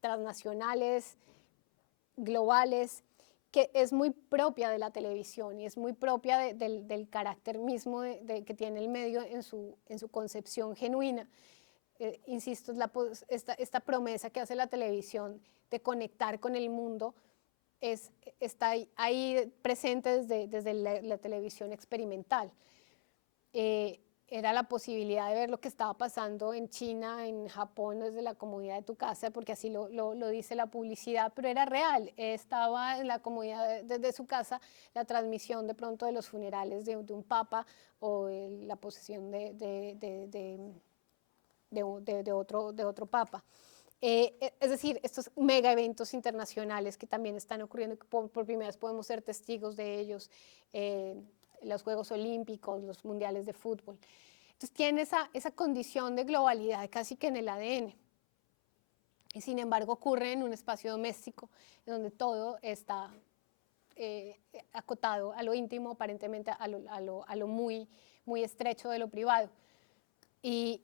transnacionales, globales, que es muy propia de la televisión y es muy propia del carácter mismo que tiene el medio en su concepción genuina. Insisto, esta promesa que hace la televisión de conectar con el mundo está ahí presente desde la televisión experimental. Era la posibilidad de ver lo que estaba pasando en China, en Japón, desde la comodidad de tu casa, porque así lo dice la publicidad, pero era real. Estaba en la comodidad desde su casa la transmisión de pronto de los funerales de un papa o la posesión de otro papa. Es decir, estos mega eventos internacionales que también están ocurriendo, que por primera vez podemos ser testigos de ellos, los Juegos Olímpicos, los Mundiales de Fútbol. Entonces tiene esa condición de globalidad casi que en el ADN. Y sin embargo ocurre en un espacio doméstico, en donde todo está acotado a lo íntimo, aparentemente a lo muy, muy estrecho de lo privado. Y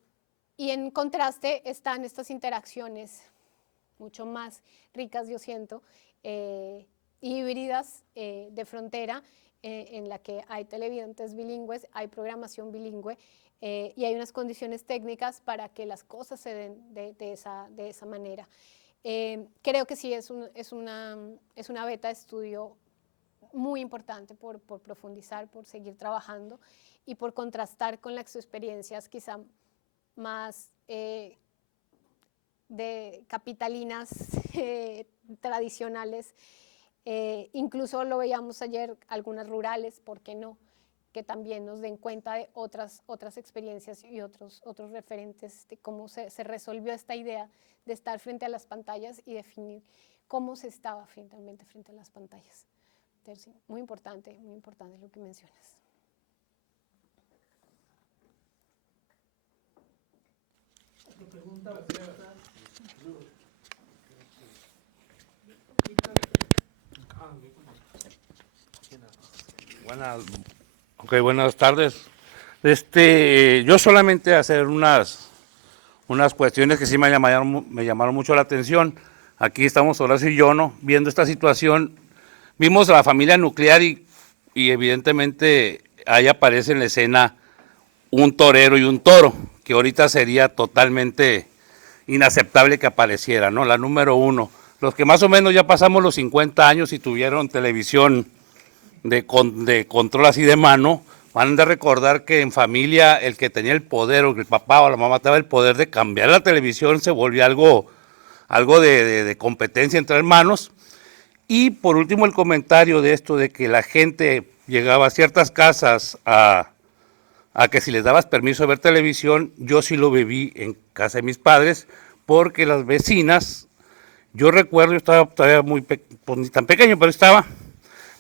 en contraste están estas interacciones mucho más ricas, yo siento, híbridas, de frontera, en la que hay televidentes bilingües, hay programación bilingüe, y hay unas condiciones técnicas para que las cosas se den de esa manera. Creo que sí es una beta de estudio muy importante por profundizar, por seguir trabajando y por contrastar con las experiencias quizá más de capitalinas tradicionales. Incluso lo veíamos ayer, algunas rurales, ¿por qué no?, que también nos den cuenta de otras experiencias y otros referentes de cómo se resolvió esta idea de estar frente a las pantallas y definir cómo se estaba frente a las pantallas. Entonces, muy importante lo que mencionas. ¿Tu pregunta? Buenas tardes. Yo solamente hacer unas cuestiones que sí me llamaron mucho la atención. Aquí estamos Horacio y yo, ¿no?, viendo esta situación. Vimos a la familia nuclear y evidentemente ahí aparece en la escena un torero y un toro, que ahorita sería totalmente inaceptable que apareciera, ¿no? La número uno. Los que más o menos ya pasamos los 50 años y tuvieron televisión de control así de mano, van a recordar que en familia el que tenía el poder, o que el papá o la mamá tenía el poder de cambiar la televisión, se volvía algo de competencia entre hermanos. Y por último el comentario de esto de que la gente llegaba a ciertas casas a que si les dabas permiso de ver televisión. Yo sí lo viví en casa de mis padres, porque las vecinas, yo recuerdo, yo estaba todavía ni tan pequeño,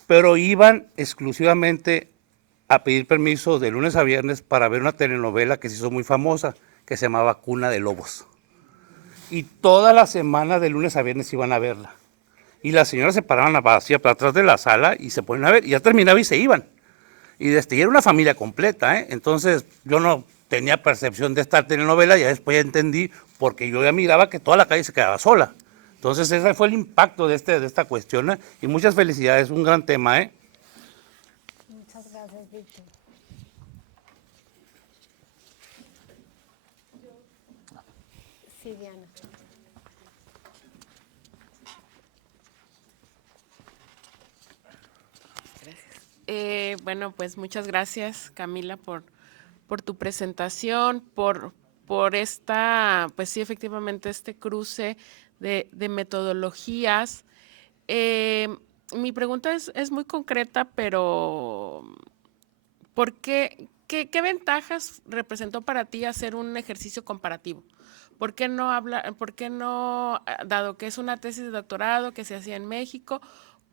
pero iban exclusivamente a pedir permiso de lunes a viernes para ver una telenovela que se hizo muy famosa, que se llamaba Cuna de Lobos. Y toda la semana de lunes a viernes iban a verla. Y las señoras se paraban hacia para atrás de la sala y se ponían a ver, y ya terminaba y se iban. Y era una familia completa, ¿eh? Entonces yo no tenía percepción de esta telenovela, ya después ya entendí, porque yo ya miraba que toda la calle se quedaba sola. Entonces ese fue el impacto de esta cuestión, ¿eh? Y muchas felicidades, un gran tema, ¿eh? Muchas gracias, Víctor. Sí, Diana. Bueno, pues muchas gracias, Camila, por tu presentación, por esta, pues sí, efectivamente, este cruce de metodologías. Mi pregunta es muy concreta, pero qué ventajas representó para ti hacer un ejercicio comparativo? ¿Por qué no, dado que es una tesis de doctorado que se hacía en México,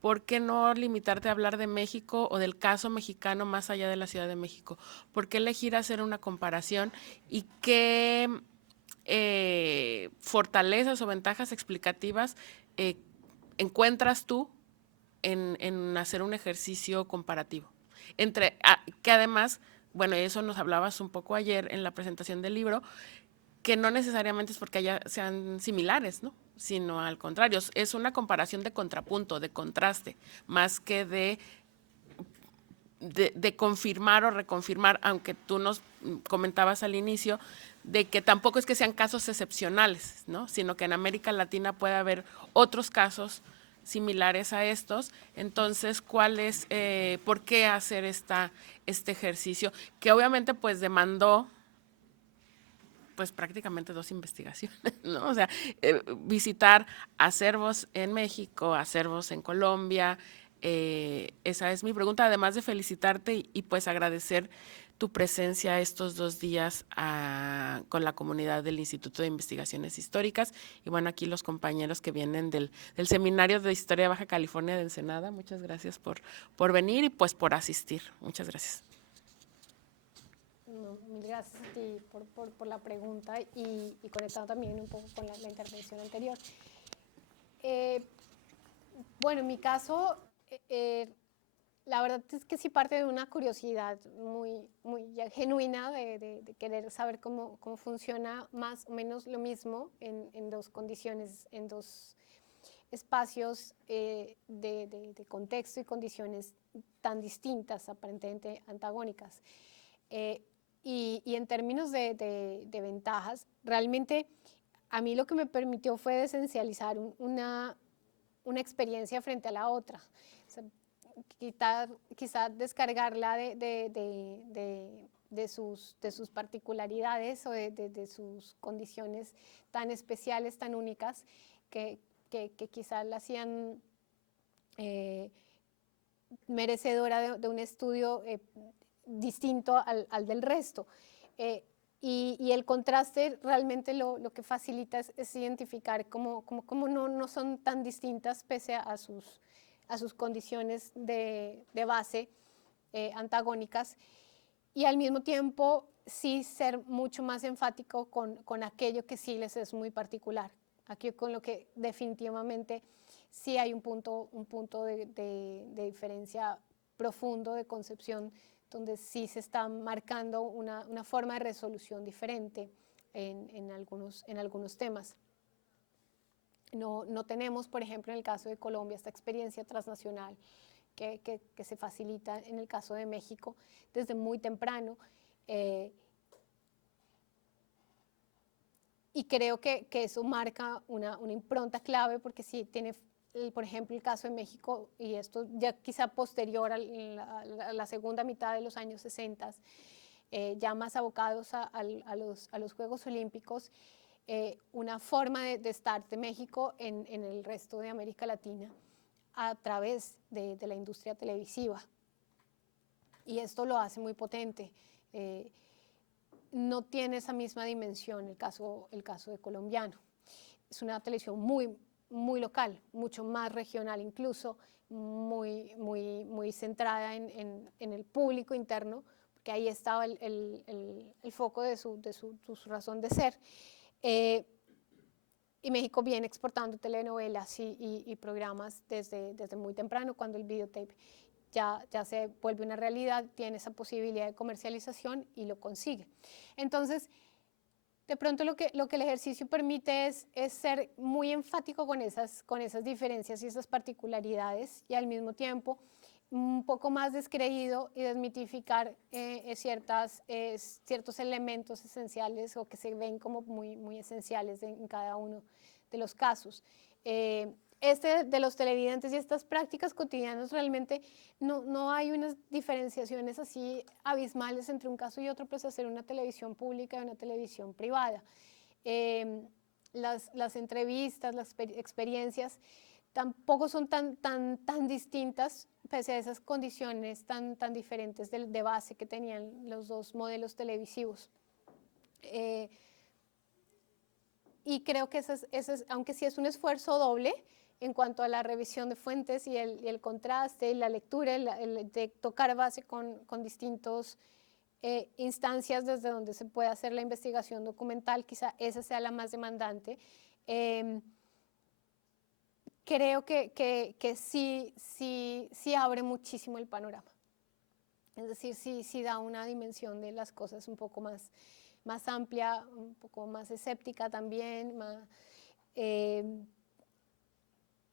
por qué no limitarte a hablar de México o del caso mexicano más allá de la Ciudad de México? ¿Por qué elegir hacer una comparación y qué fortalezas o ventajas explicativas encuentras tú en hacer un ejercicio comparativo? Que además, bueno, eso nos hablabas un poco ayer en la presentación del libro, que no necesariamente es porque sean similares, ¿no? sino al contrario, es una comparación de contrapunto, de contraste, más que de confirmar o reconfirmar, aunque tú nos comentabas al inicio, de que tampoco es que sean casos excepcionales, ¿no? Sino que en América Latina puede haber otros casos similares a estos. Entonces, ¿por qué hacer este ejercicio? Que obviamente pues demandó pues prácticamente 2 investigaciones, ¿no? O sea, visitar acervos en México, acervos en Colombia. Esa es mi pregunta, además de felicitarte y pues agradecer tu presencia estos 2 días con la comunidad del Instituto de Investigaciones Históricas. Y bueno, aquí los compañeros que vienen del Seminario de Historia de Baja California de Ensenada, muchas gracias por venir y pues por asistir. Muchas gracias. No, mil gracias a ti por la pregunta y conectado también un poco con la intervención anterior. Bueno, en mi caso, la verdad es que sí parte de una curiosidad muy genuina de querer saber cómo funciona más o menos lo mismo en 2 condiciones, en 2 espacios de contexto y condiciones tan distintas, aparentemente antagónicas. Y en términos de ventajas, realmente a mí lo que me permitió fue esencializar una experiencia frente a la otra. O sea, quizá descargarla de sus particularidades o de sus condiciones tan especiales, tan únicas, que quizá la hacían merecedora de un estudio distinto al del resto. Y el contraste realmente lo que facilita es identificar cómo no son tan distintas pese a sus condiciones de base antagónicas, y al mismo tiempo sí ser mucho más enfático con aquello que sí les es muy particular, aquello con lo que definitivamente sí hay un punto de diferencia profundo de concepción, donde sí se está marcando una forma de resolución diferente en algunos temas. No tenemos, por ejemplo, en el caso de Colombia, esta experiencia transnacional que se facilita en el caso de México desde muy temprano. Y creo que eso marca una impronta clave, porque sí tiene, por ejemplo, el caso de México, y esto ya quizá posterior a la segunda mitad de los años 60, ya más abocados a los Juegos Olímpicos, una forma de estar de México en el resto de América Latina a través de la industria televisiva. Y esto lo hace muy potente. No tiene esa misma dimensión el caso de colombiano. Es una televisión muy local, mucho más regional incluso, muy centrada en el público interno, porque ahí estaba el foco de su razón de ser. Y México viene exportando telenovelas y programas desde muy temprano, cuando el videotape ya se vuelve una realidad, tiene esa posibilidad de comercialización y lo consigue. Entonces, de pronto lo que el ejercicio permite es ser muy enfático con esas diferencias y esas particularidades, y al mismo tiempo un poco más descreído y desmitificar ciertos elementos esenciales o que se ven como muy esenciales en cada uno de los casos. De los televidentes y estas prácticas cotidianas, realmente no hay unas diferenciaciones así abismales entre un caso y otro, pues hacer una televisión pública y una televisión privada. Las entrevistas, las experiencias tampoco son tan distintas, pese a esas condiciones tan diferentes de base que tenían los 2 modelos televisivos. Y creo que aunque sí es un esfuerzo doble en cuanto a la revisión de fuentes y el contraste y la lectura, el de tocar base con distintas instancias desde donde se puede hacer la investigación documental, quizá esa sea la más demandante. Creo que sí abre muchísimo el panorama. Es decir, sí da una dimensión de las cosas un poco más amplia, un poco más escéptica también,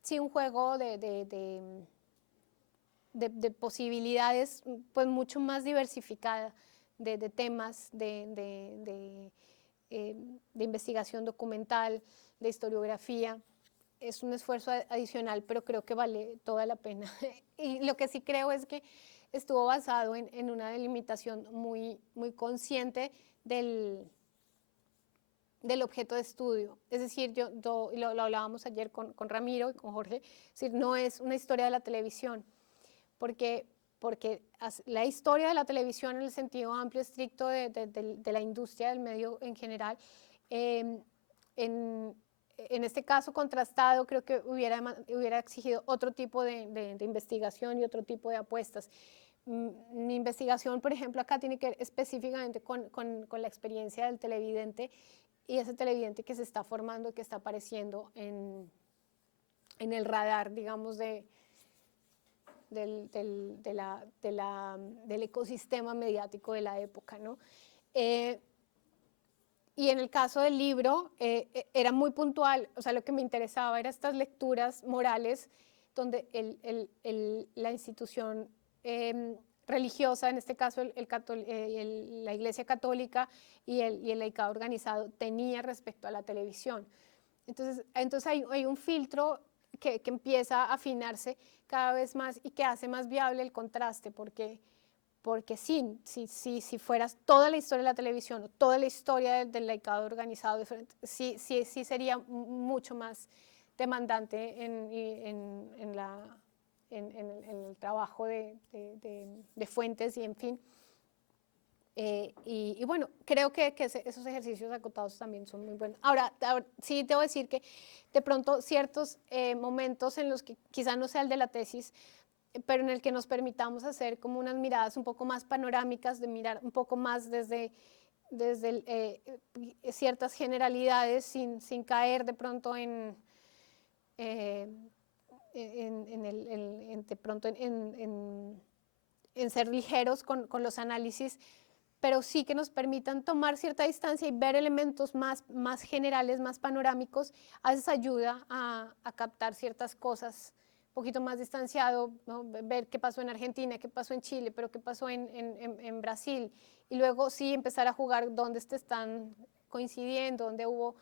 sí, un juego de posibilidades pues mucho más diversificada de temas, de investigación documental, de historiografía. Es un esfuerzo adicional, pero creo que vale toda la pena. Y lo que sí creo es que estuvo basado en una delimitación muy consciente del objeto de estudio. Es decir, lo hablábamos ayer con Ramiro y con Jorge, es decir, no es una historia de la televisión, porque la historia de la televisión en el sentido amplio, estricto de la industria del medio en general, en este caso contrastado, creo que hubiera exigido otro tipo de investigación y otro tipo de apuestas. Mi investigación, por ejemplo, acá tiene que ver específicamente con la experiencia del televidente y ese televidente que se está formando, que está apareciendo en el radar, digamos, del ecosistema mediático de la época, ¿no? Y en el caso del libro, era muy puntual, o sea, lo que me interesaba era estas lecturas morales donde la institución religiosa, en este caso la Iglesia Católica y el laicado organizado, tenía respecto a la televisión. Entonces hay un filtro que empieza a afinarse cada vez más y que hace más viable el contraste, porque si fueras toda la historia de la televisión o toda la historia del laicado organizado, sí sería mucho más demandante en el trabajo de fuentes y en fin. Y bueno, creo que esos ejercicios acotados también son muy buenos. Ahora sí debo decir que de pronto ciertos momentos en los que quizá no sea el de la tesis, pero en el que nos permitamos hacer como unas miradas un poco más panorámicas, de mirar un poco más desde ciertas generalidades sin caer de pronto en ser ligeros con los análisis, pero sí que nos permitan tomar cierta distancia y ver elementos más generales, más panorámicos. A veces ayuda a captar ciertas cosas un poquito más distanciado, ¿no? Ver qué pasó en Argentina, qué pasó en Chile, pero qué pasó en Brasil, y luego sí empezar a jugar dónde están coincidiendo, dónde hubo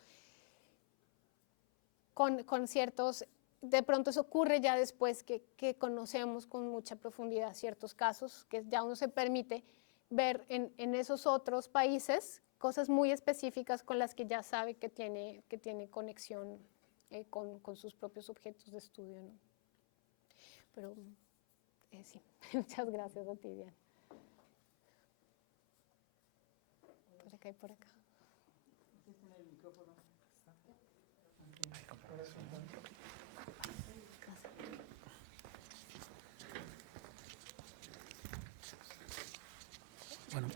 con ciertos, de pronto eso ocurre ya después que conocemos con mucha profundidad ciertos casos, que ya uno se permite ver en esos otros países cosas muy específicas con las que ya sabe que tiene conexión con sus propios objetos de estudio, ¿no? Pero sí, muchas gracias a ti, Diana. Por acá y por acá. Bueno,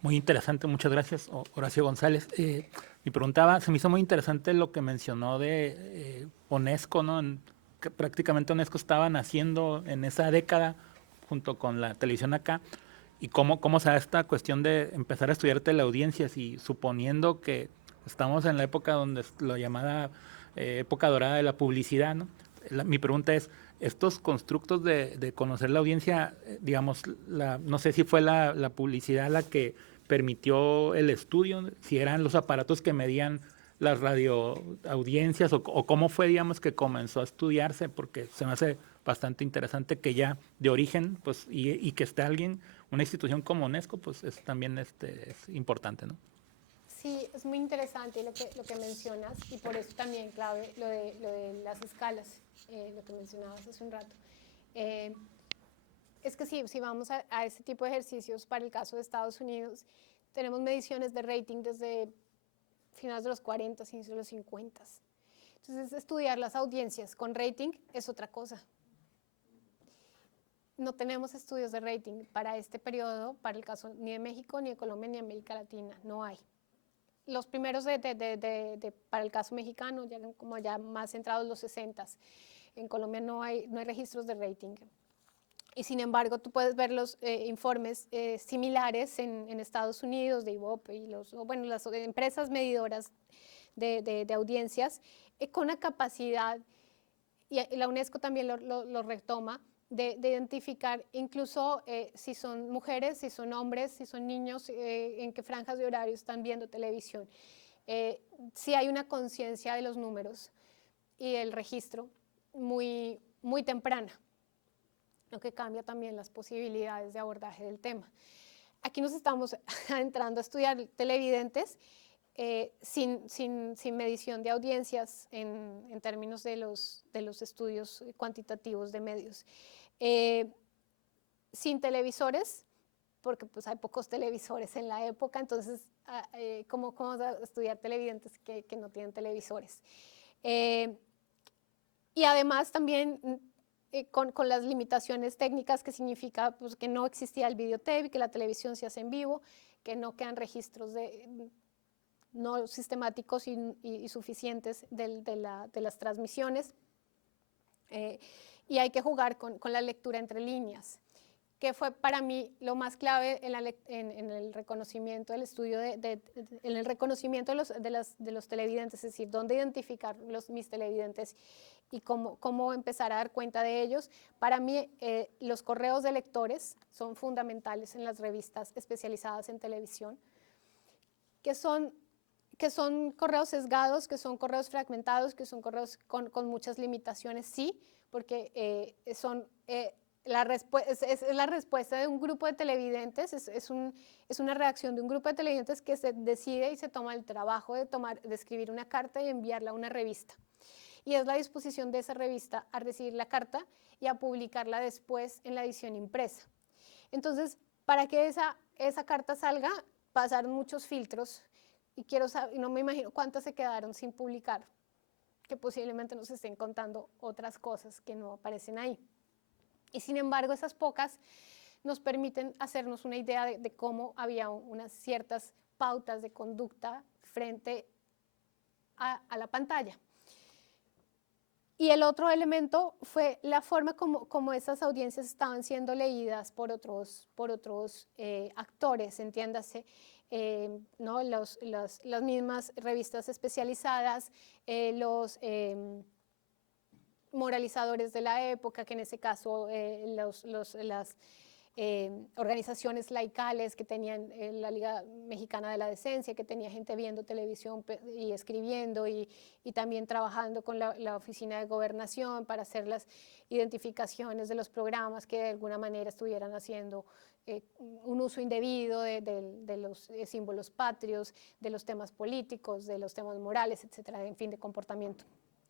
muy interesante, muchas gracias, Horacio González. Me preguntaba, se me hizo muy interesante lo que mencionó de UNESCO, ¿no? Que prácticamente UNESCO estaba naciendo en esa década junto con la televisión acá, y cómo se da esta cuestión de empezar a estudiar teleaudiencias, y suponiendo que estamos en la época donde la llamada época dorada de la publicidad, ¿no? Mi pregunta es, estos constructos de conocer la audiencia, digamos, no sé si fue la publicidad la que permitió el estudio, si eran los aparatos que medían las radioaudiencias, o cómo fue, digamos, que comenzó a estudiarse, porque se me hace bastante interesante que ya de origen, pues, y que esté alguien, una institución como UNESCO, pues también es importante, ¿no? Sí, es muy interesante lo que mencionas, y por eso también clave lo de las escalas, lo que mencionabas hace un rato. Es que si vamos a ese tipo de ejercicios, para el caso de Estados Unidos, tenemos mediciones de rating desde finales de los 40, inicios de los 50. Entonces, estudiar las audiencias con rating es otra cosa. No tenemos estudios de rating para este periodo, para el caso ni de México, ni de Colombia, ni de América Latina, no hay. Los primeros para el caso mexicano, ya más centrados los 60. En Colombia no hay registros de rating. Y sin embargo, tú puedes ver los informes similares en Estados Unidos, de IVOP y las empresas medidoras de audiencias, con la capacidad, y la UNESCO también lo retoma, de identificar incluso si son mujeres, si son hombres, si son niños, en qué franjas de horario están viendo televisión. Si hay una conciencia de los números y el registro muy, muy temprana, lo que cambia también las posibilidades de abordaje del tema. Aquí nos estamos entrando a estudiar televidentes sin medición de audiencias en términos de los estudios cuantitativos de medios. Sin televisores, porque pues hay pocos televisores en la época, entonces, ¿cómo vamos a estudiar televidentes que no tienen televisores? Y además también con las limitaciones técnicas, que significa pues, que no existía el videotape, que la televisión se hace en vivo, que no quedan registros no sistemáticos y suficientes de las transmisiones. Y hay que jugar con la lectura entre líneas, que fue para mí lo más clave en el reconocimiento del estudio, en el reconocimiento de los televidentes, es decir, dónde identificar mis televidentes y cómo empezar a dar cuenta de ellos. Para mí, los correos de lectores son fundamentales en las revistas especializadas en televisión, que son correos sesgados, que son correos fragmentados, que son correos con muchas limitaciones, sí, porque es la respuesta de un grupo de televidentes, es una reacción de un grupo de televidentes que se decide y se toma el trabajo de escribir una carta y enviarla a una revista. Y es la disposición de esa revista a recibir la carta y a publicarla después en la edición impresa. Entonces, para que esa carta salga, pasaron muchos filtros y no me imagino cuántas se quedaron sin publicar, que posiblemente nos estén contando otras cosas que no aparecen ahí. Y sin embargo, esas pocas nos permiten hacernos una idea de cómo había unas ciertas pautas de conducta frente a la pantalla. Y el otro elemento fue la forma como esas audiencias estaban siendo leídas por otros actores, entiéndase, ¿no? Las mismas revistas especializadas, los moralizadores de la época, que en ese caso las organizaciones laicales que tenían la Liga Mexicana de la Decencia, que tenía gente viendo televisión y escribiendo y también trabajando con la Oficina de Gobernación para hacer las identificaciones de los programas que de alguna manera estuvieran haciendo un uso indebido de los símbolos patrios, de los temas políticos, de los temas morales, etcétera, en fin, de comportamiento.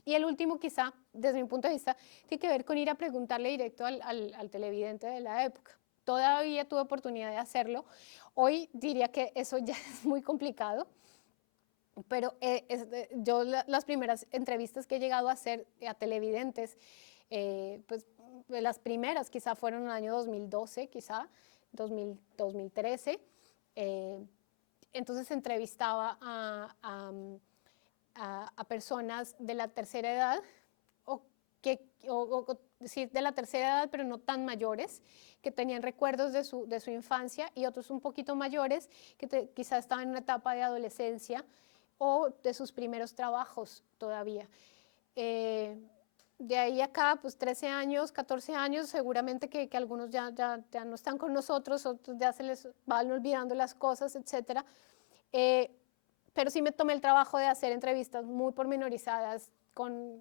Y el último, quizá, desde mi punto de vista, tiene que ver con ir a preguntarle directo al televidente de la época. Todavía tuve oportunidad de hacerlo. Hoy diría que eso ya es muy complicado, pero yo las primeras entrevistas que he llegado a hacer a televidentes, pues las primeras quizá fueron en el año 2012, quizá 2013. Entonces entrevistaba a personas de la tercera edad, o decir de la tercera edad, pero no tan mayores, que tenían recuerdos de su infancia, y otros un poquito mayores, que quizás estaban en una etapa de adolescencia o de sus primeros trabajos todavía. De ahí acá, pues 13 años, 14 años, seguramente que algunos ya no están con nosotros, otros ya se les van olvidando las cosas, etcétera. Pero sí me tomé el trabajo de hacer entrevistas muy pormenorizadas con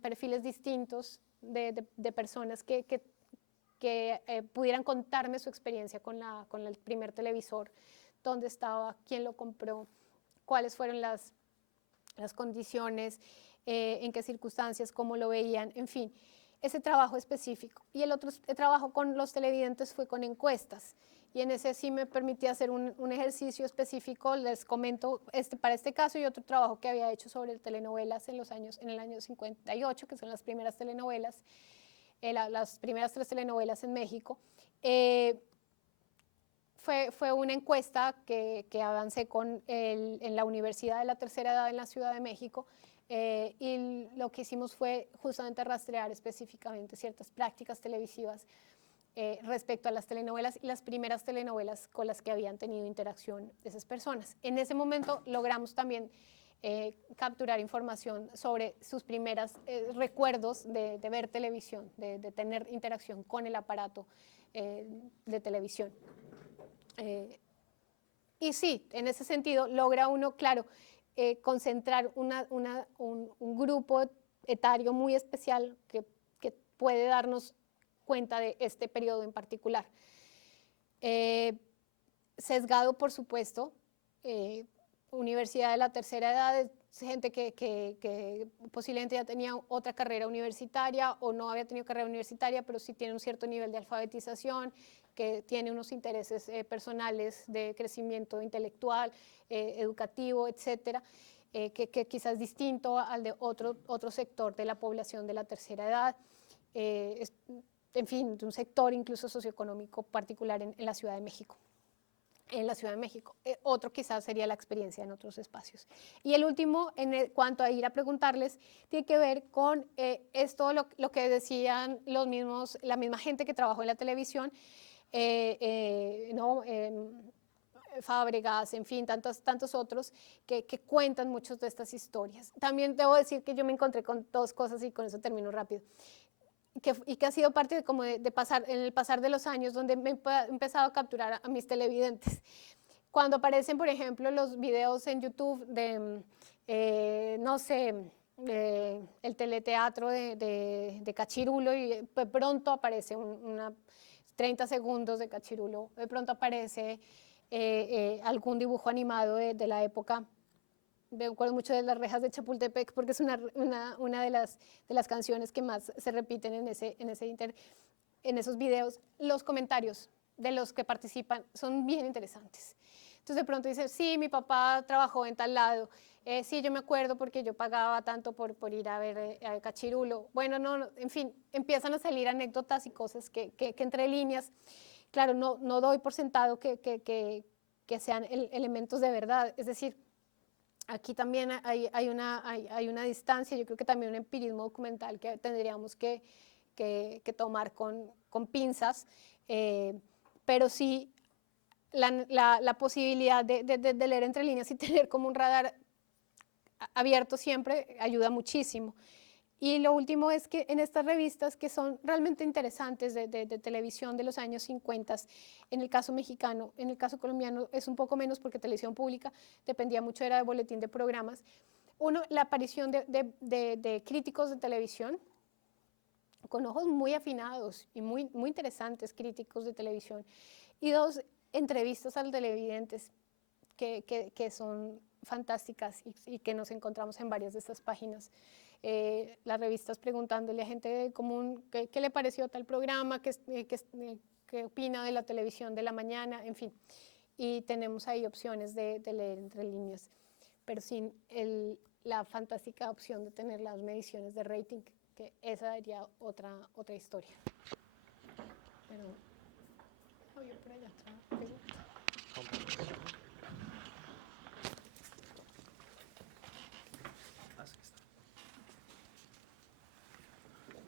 perfiles distintos de personas que pudieran contarme su experiencia con el primer televisor, dónde estaba, quién lo compró, cuáles fueron las condiciones, en qué circunstancias, cómo lo veían, en fin, ese trabajo específico. Y el otro trabajo con los televidentes fue con encuestas, y en ese sí me permití hacer un ejercicio específico. Les comento para este caso y otro trabajo que había hecho sobre telenovelas en el año 58, que son las primeras telenovelas, las primeras 3 telenovelas en México. Fue una encuesta que avancé en la Universidad de la Tercera Edad en la Ciudad de México, y lo que hicimos fue justamente rastrear específicamente ciertas prácticas televisivas respecto a las telenovelas y las primeras telenovelas con las que habían tenido interacción esas personas. En ese momento logramos también capturar información sobre sus primeros recuerdos de ver televisión, de tener interacción con el aparato de televisión. Y sí, en ese sentido logra uno, claro, concentrar un grupo etario muy especial que puede darnos cuenta de este periodo en particular. Sesgado, por supuesto, universidad de la tercera edad, es gente que posiblemente ya tenía otra carrera universitaria o no había tenido carrera universitaria, pero sí tiene un cierto nivel de alfabetización, que tiene unos intereses personales de crecimiento intelectual, educativo, etcétera, que quizás es distinto al de otro sector de la población de la tercera edad, en fin, de un sector incluso socioeconómico particular en la Ciudad de México. Otro quizás sería la experiencia en otros espacios. Y el último, cuanto a ir a preguntarles, tiene que ver con esto, lo que decían la misma gente que trabajó en la televisión, ¿no? Fábregas, en fin, tantos otros que cuentan muchas de estas historias. También debo decir que yo me encontré con dos cosas y con eso termino rápido. Y que ha sido parte como de pasar, en el pasar de los años, donde me he empezado a capturar a mis televidentes. Cuando aparecen, por ejemplo, los videos en YouTube de, no sé, el teleteatro de Cachirulo, y de pronto aparece 30 segundos de Cachirulo, de pronto aparece algún dibujo animado de la época. Me acuerdo mucho de Las Rejas de Chapultepec, porque es una de las canciones que más se repiten en esos videos. Los comentarios de los que participan son bien interesantes. Entonces de pronto dicen, sí, mi papá trabajó en tal lado, sí, yo me acuerdo porque yo pagaba tanto por ir a ver a Cachirulo. Bueno, no, en fin, empiezan a salir anécdotas y cosas que entre líneas, claro, no doy por sentado que sean elementos de verdad, es decir, aquí también hay una distancia, yo creo que también un empirismo documental que tendríamos que tomar con pinzas, pero sí la posibilidad de leer entre líneas y tener como un radar abierto siempre ayuda muchísimo. Y lo último es que en estas revistas que son realmente interesantes de televisión de los años 50, en el caso mexicano, en el caso colombiano es un poco menos porque televisión pública dependía mucho, era de boletín de programas. Uno, la aparición de críticos de televisión con ojos muy afinados y muy interesantes, críticos de televisión. Y dos, entrevistas a los televidentes que son fantásticas y que nos encontramos en varias de estas páginas. Las revistas preguntándole a gente común qué le pareció tal programa, qué opina de la televisión de la mañana, en fin. Y tenemos ahí opciones de leer entre líneas, pero sin la fantástica opción de tener las mediciones de rating, que esa sería otra historia. Pero, yo por allá otra pregunta.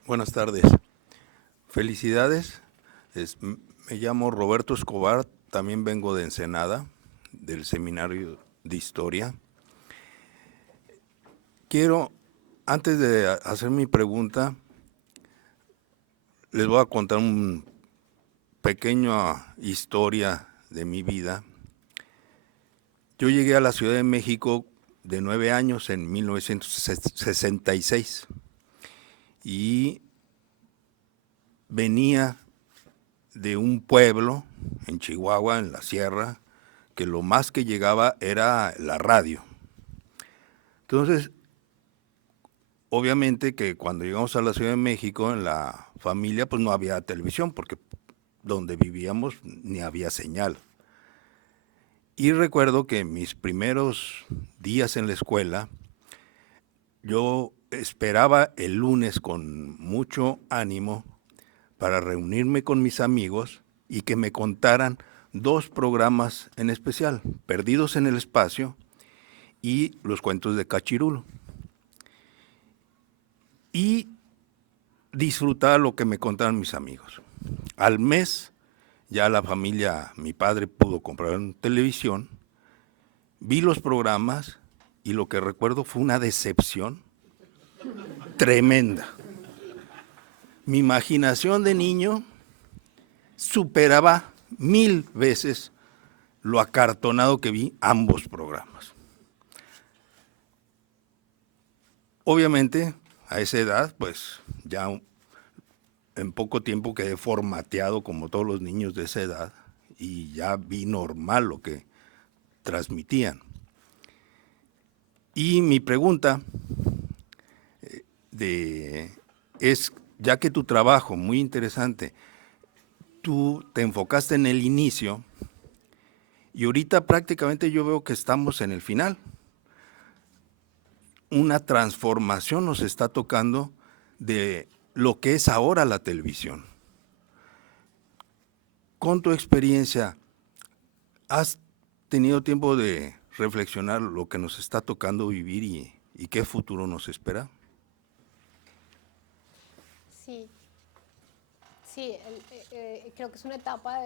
Buenas tardes. Felicidades. Me llamo Roberto Escobar, también vengo de Ensenada, del Seminario de Historia. Quiero, antes de hacer mi pregunta, les voy a contar una pequeña historia de mi vida. Yo llegué a la Ciudad de México de 9 años en 1966 y venía de un pueblo en Chihuahua, en la sierra, que lo más que llegaba era la radio. Entonces, obviamente que cuando llegamos a la Ciudad de México, en la familia, pues no había televisión, porque donde vivíamos ni había señal. Y recuerdo que en mis primeros días en la escuela, yo esperaba el lunes con mucho ánimo para reunirme con mis amigos y que me contaran 2 programas en especial, Perdidos en el Espacio y Los Cuentos de Cachirulo. Y disfrutar lo que me contaban mis amigos. Al mes, ya la familia, mi padre pudo comprar una televisión, vi los programas y lo que recuerdo fue una decepción tremenda. Mi imaginación de niño superaba 1000 veces lo acartonado que vi ambos programas. Obviamente, a esa edad, pues ya en poco tiempo quedé formateado como todos los niños de esa edad y ya vi normal lo que transmitían. Y mi pregunta es, ya que tu trabajo, muy interesante, tú te enfocaste en el inicio y ahorita prácticamente yo veo que estamos en el final. Una transformación nos está tocando de lo que es ahora la televisión. Con tu experiencia, ¿has tenido tiempo de reflexionar lo que nos está tocando vivir y qué futuro nos espera? Sí, creo que es una etapa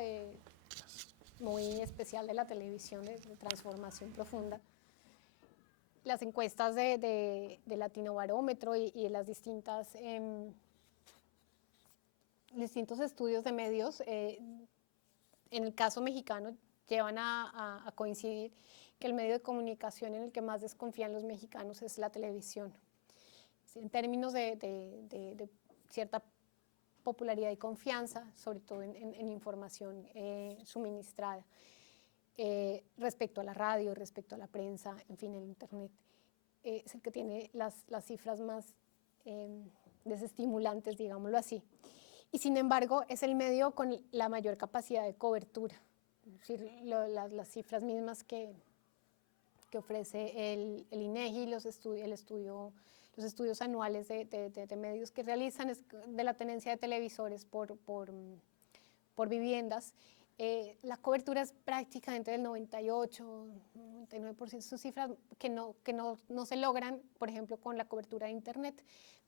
muy especial de la televisión, de transformación profunda. Las encuestas de Latinobarómetro y las distintos estudios de medios, en el caso mexicano, llevan a coincidir que el medio de comunicación en el que más desconfían los mexicanos es la televisión. En términos de cierta popularidad y confianza, sobre todo en información suministrada, respecto a la radio, respecto a la prensa, en fin, el internet, es el que tiene las cifras más desestimulantes, digámoslo así. Y sin embargo, es el medio con la mayor capacidad de cobertura. Es decir, las cifras mismas que ofrece el INEGI, los estudios anuales de medios que realizan, es de la tenencia de televisores por viviendas. La cobertura es prácticamente del 98, 99%. Son cifras que no se logran, por ejemplo, con la cobertura de Internet,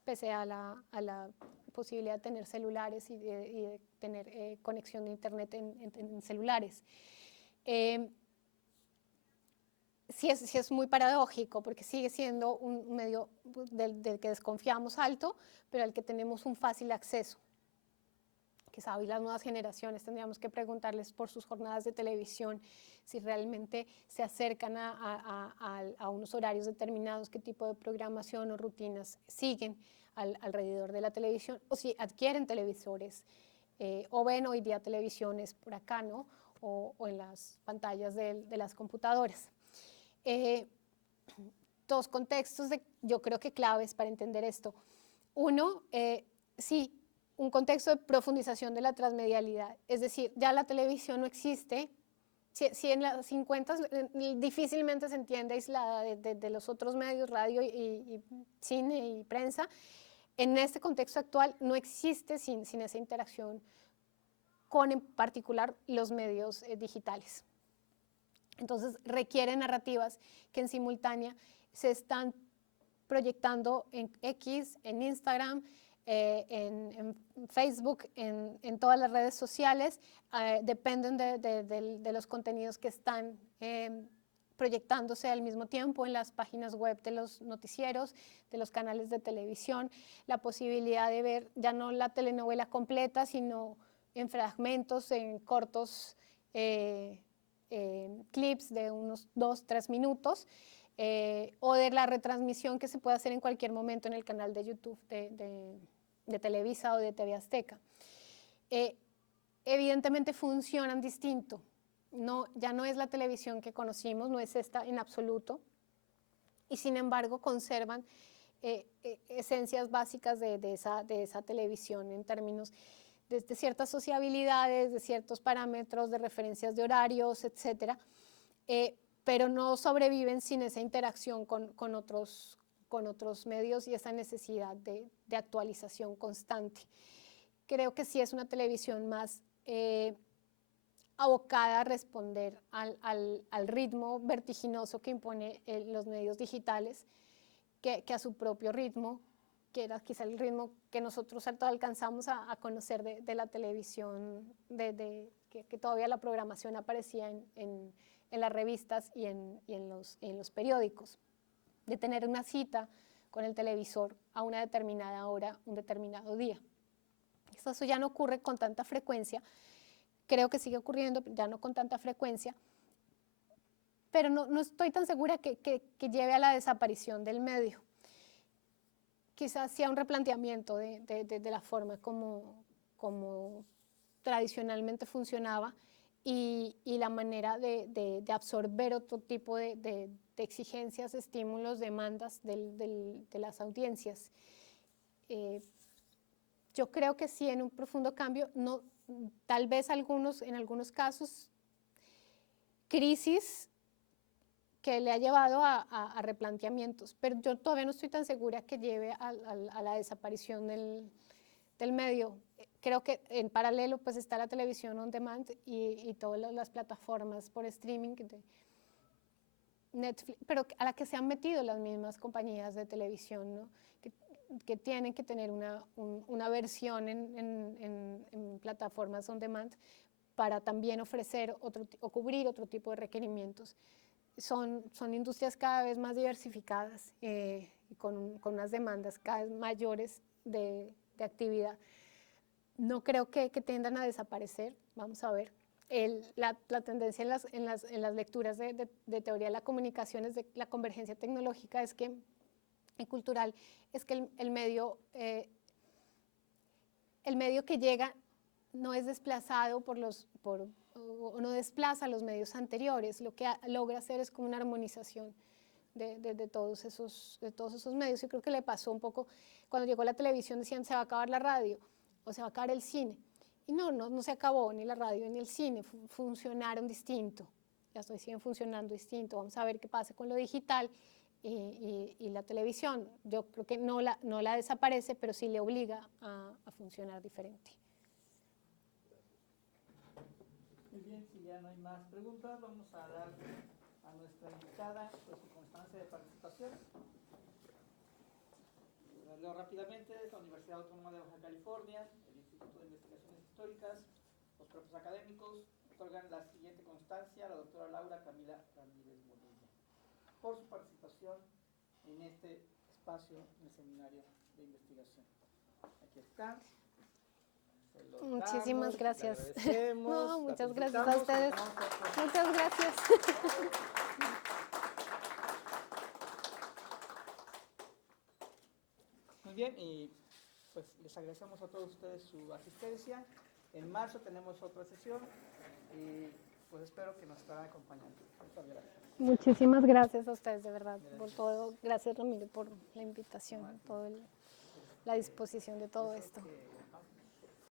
pese a la posibilidad de tener celulares y de tener conexión de Internet en celulares. Sí es muy paradójico, porque sigue siendo un medio del que desconfiamos alto, pero al que tenemos un fácil acceso. Quizá hoy las nuevas generaciones tendríamos que preguntarles por sus jornadas de televisión, si realmente se acercan a unos horarios determinados, qué tipo de programación o rutinas siguen alrededor de la televisión, o si adquieren televisores, o ven hoy día televisiones por acá, ¿no? O en las pantallas de las computadoras. Dos contextos yo creo que claves para entender esto. Uno, sí, un contexto de profundización de la transmedialidad, es decir, ya la televisión no existe. Si en los 50 difícilmente se entiende aislada de los otros medios, radio y cine y prensa, en este contexto actual no existe sin esa interacción con, en particular, los medios digitales. Entonces requiere narrativas que en simultánea se están proyectando en X, en Instagram, en Facebook, en todas las redes sociales, dependen de los contenidos que están proyectándose al mismo tiempo en las páginas web de los noticieros, de los canales de televisión, la posibilidad de ver ya no la telenovela completa, sino en fragmentos, en cortos clips de unos 2-3 minutos, o de la retransmisión que se puede hacer en cualquier momento en el canal de YouTube de Televisa o de TV Azteca. Evidentemente funcionan distinto. Ya no es la televisión que conocimos, no es esta en absoluto, y sin embargo conservan esencias básicas de esa televisión en términos de ciertas sociabilidades, de ciertos parámetros, de referencias de horarios, etcétera, pero no sobreviven sin esa interacción con otros medios y esa necesidad de actualización constante. Creo que sí es una televisión más abocada a responder al ritmo vertiginoso que impone los medios digitales, que a su propio ritmo, que era quizá el ritmo que nosotros alcanzamos a conocer de la televisión, que todavía la programación aparecía en las revistas y en los periódicos. de tener una cita con el televisor a una determinada hora, un determinado día. Eso ya no ocurre con tanta frecuencia, creo que sigue ocurriendo, ya no con tanta frecuencia, pero no estoy tan segura que lleve a la desaparición del medio. Quizás sea un replanteamiento de la forma como tradicionalmente funcionaba y la manera de absorber otro tipo de exigencias, estímulos, demandas de las audiencias. Yo creo que sí, en un profundo cambio, tal vez en algunos casos, crisis que le ha llevado a replanteamientos, pero yo todavía no estoy tan segura que lleve a la desaparición del medio. Creo que en paralelo pues está la televisión on demand y todas las plataformas por streaming de Netflix, pero a la que se han metido las mismas compañías de televisión, ¿no? que tienen que tener una versión en plataformas on demand para también ofrecer o cubrir otro tipo de requerimientos. Son industrias cada vez más diversificadas y con unas demandas cada vez mayores de actividad. No creo que tiendan a desaparecer, vamos a ver. La tendencia en las lecturas de teoría de la comunicación, es de la convergencia tecnológica, y cultural, es que el medio que llega no es desplazado o no desplaza los medios anteriores, lo que logra hacer es como una armonización de todos esos medios. Yo creo que le pasó un poco, cuando llegó la televisión decían se va a acabar la radio o se va a acabar el cine, y no se acabó ni la radio ni el cine, funcionaron distinto, siguen funcionando distinto. Vamos a ver qué pasa con lo digital y la televisión. Yo creo que no la desaparece, pero sí le obliga a funcionar diferente. Muy bien, si ya no hay más preguntas, vamos a dar a nuestra invitada pues, su constancia de participación. La leo rápidamente: es la Universidad Autónoma de Baja California, el Instituto de Investigaciones Históricas, los propios académicos otorgan la siguiente constancia a la doctora Laura Camila Ramírez Bonilla por su participación en este espacio del seminario de investigación. Aquí está. Muchísimas gracias. No, muchas gracias a ustedes. Muchas gracias. Muy bien, y pues les agradecemos a todos ustedes su asistencia. En marzo tenemos otra sesión y pues espero que nos estarán acompañando. Muchas gracias. Muchísimas gracias a ustedes, de verdad, por todo. Gracias, Ramiro, por la invitación, la disposición de todo esto.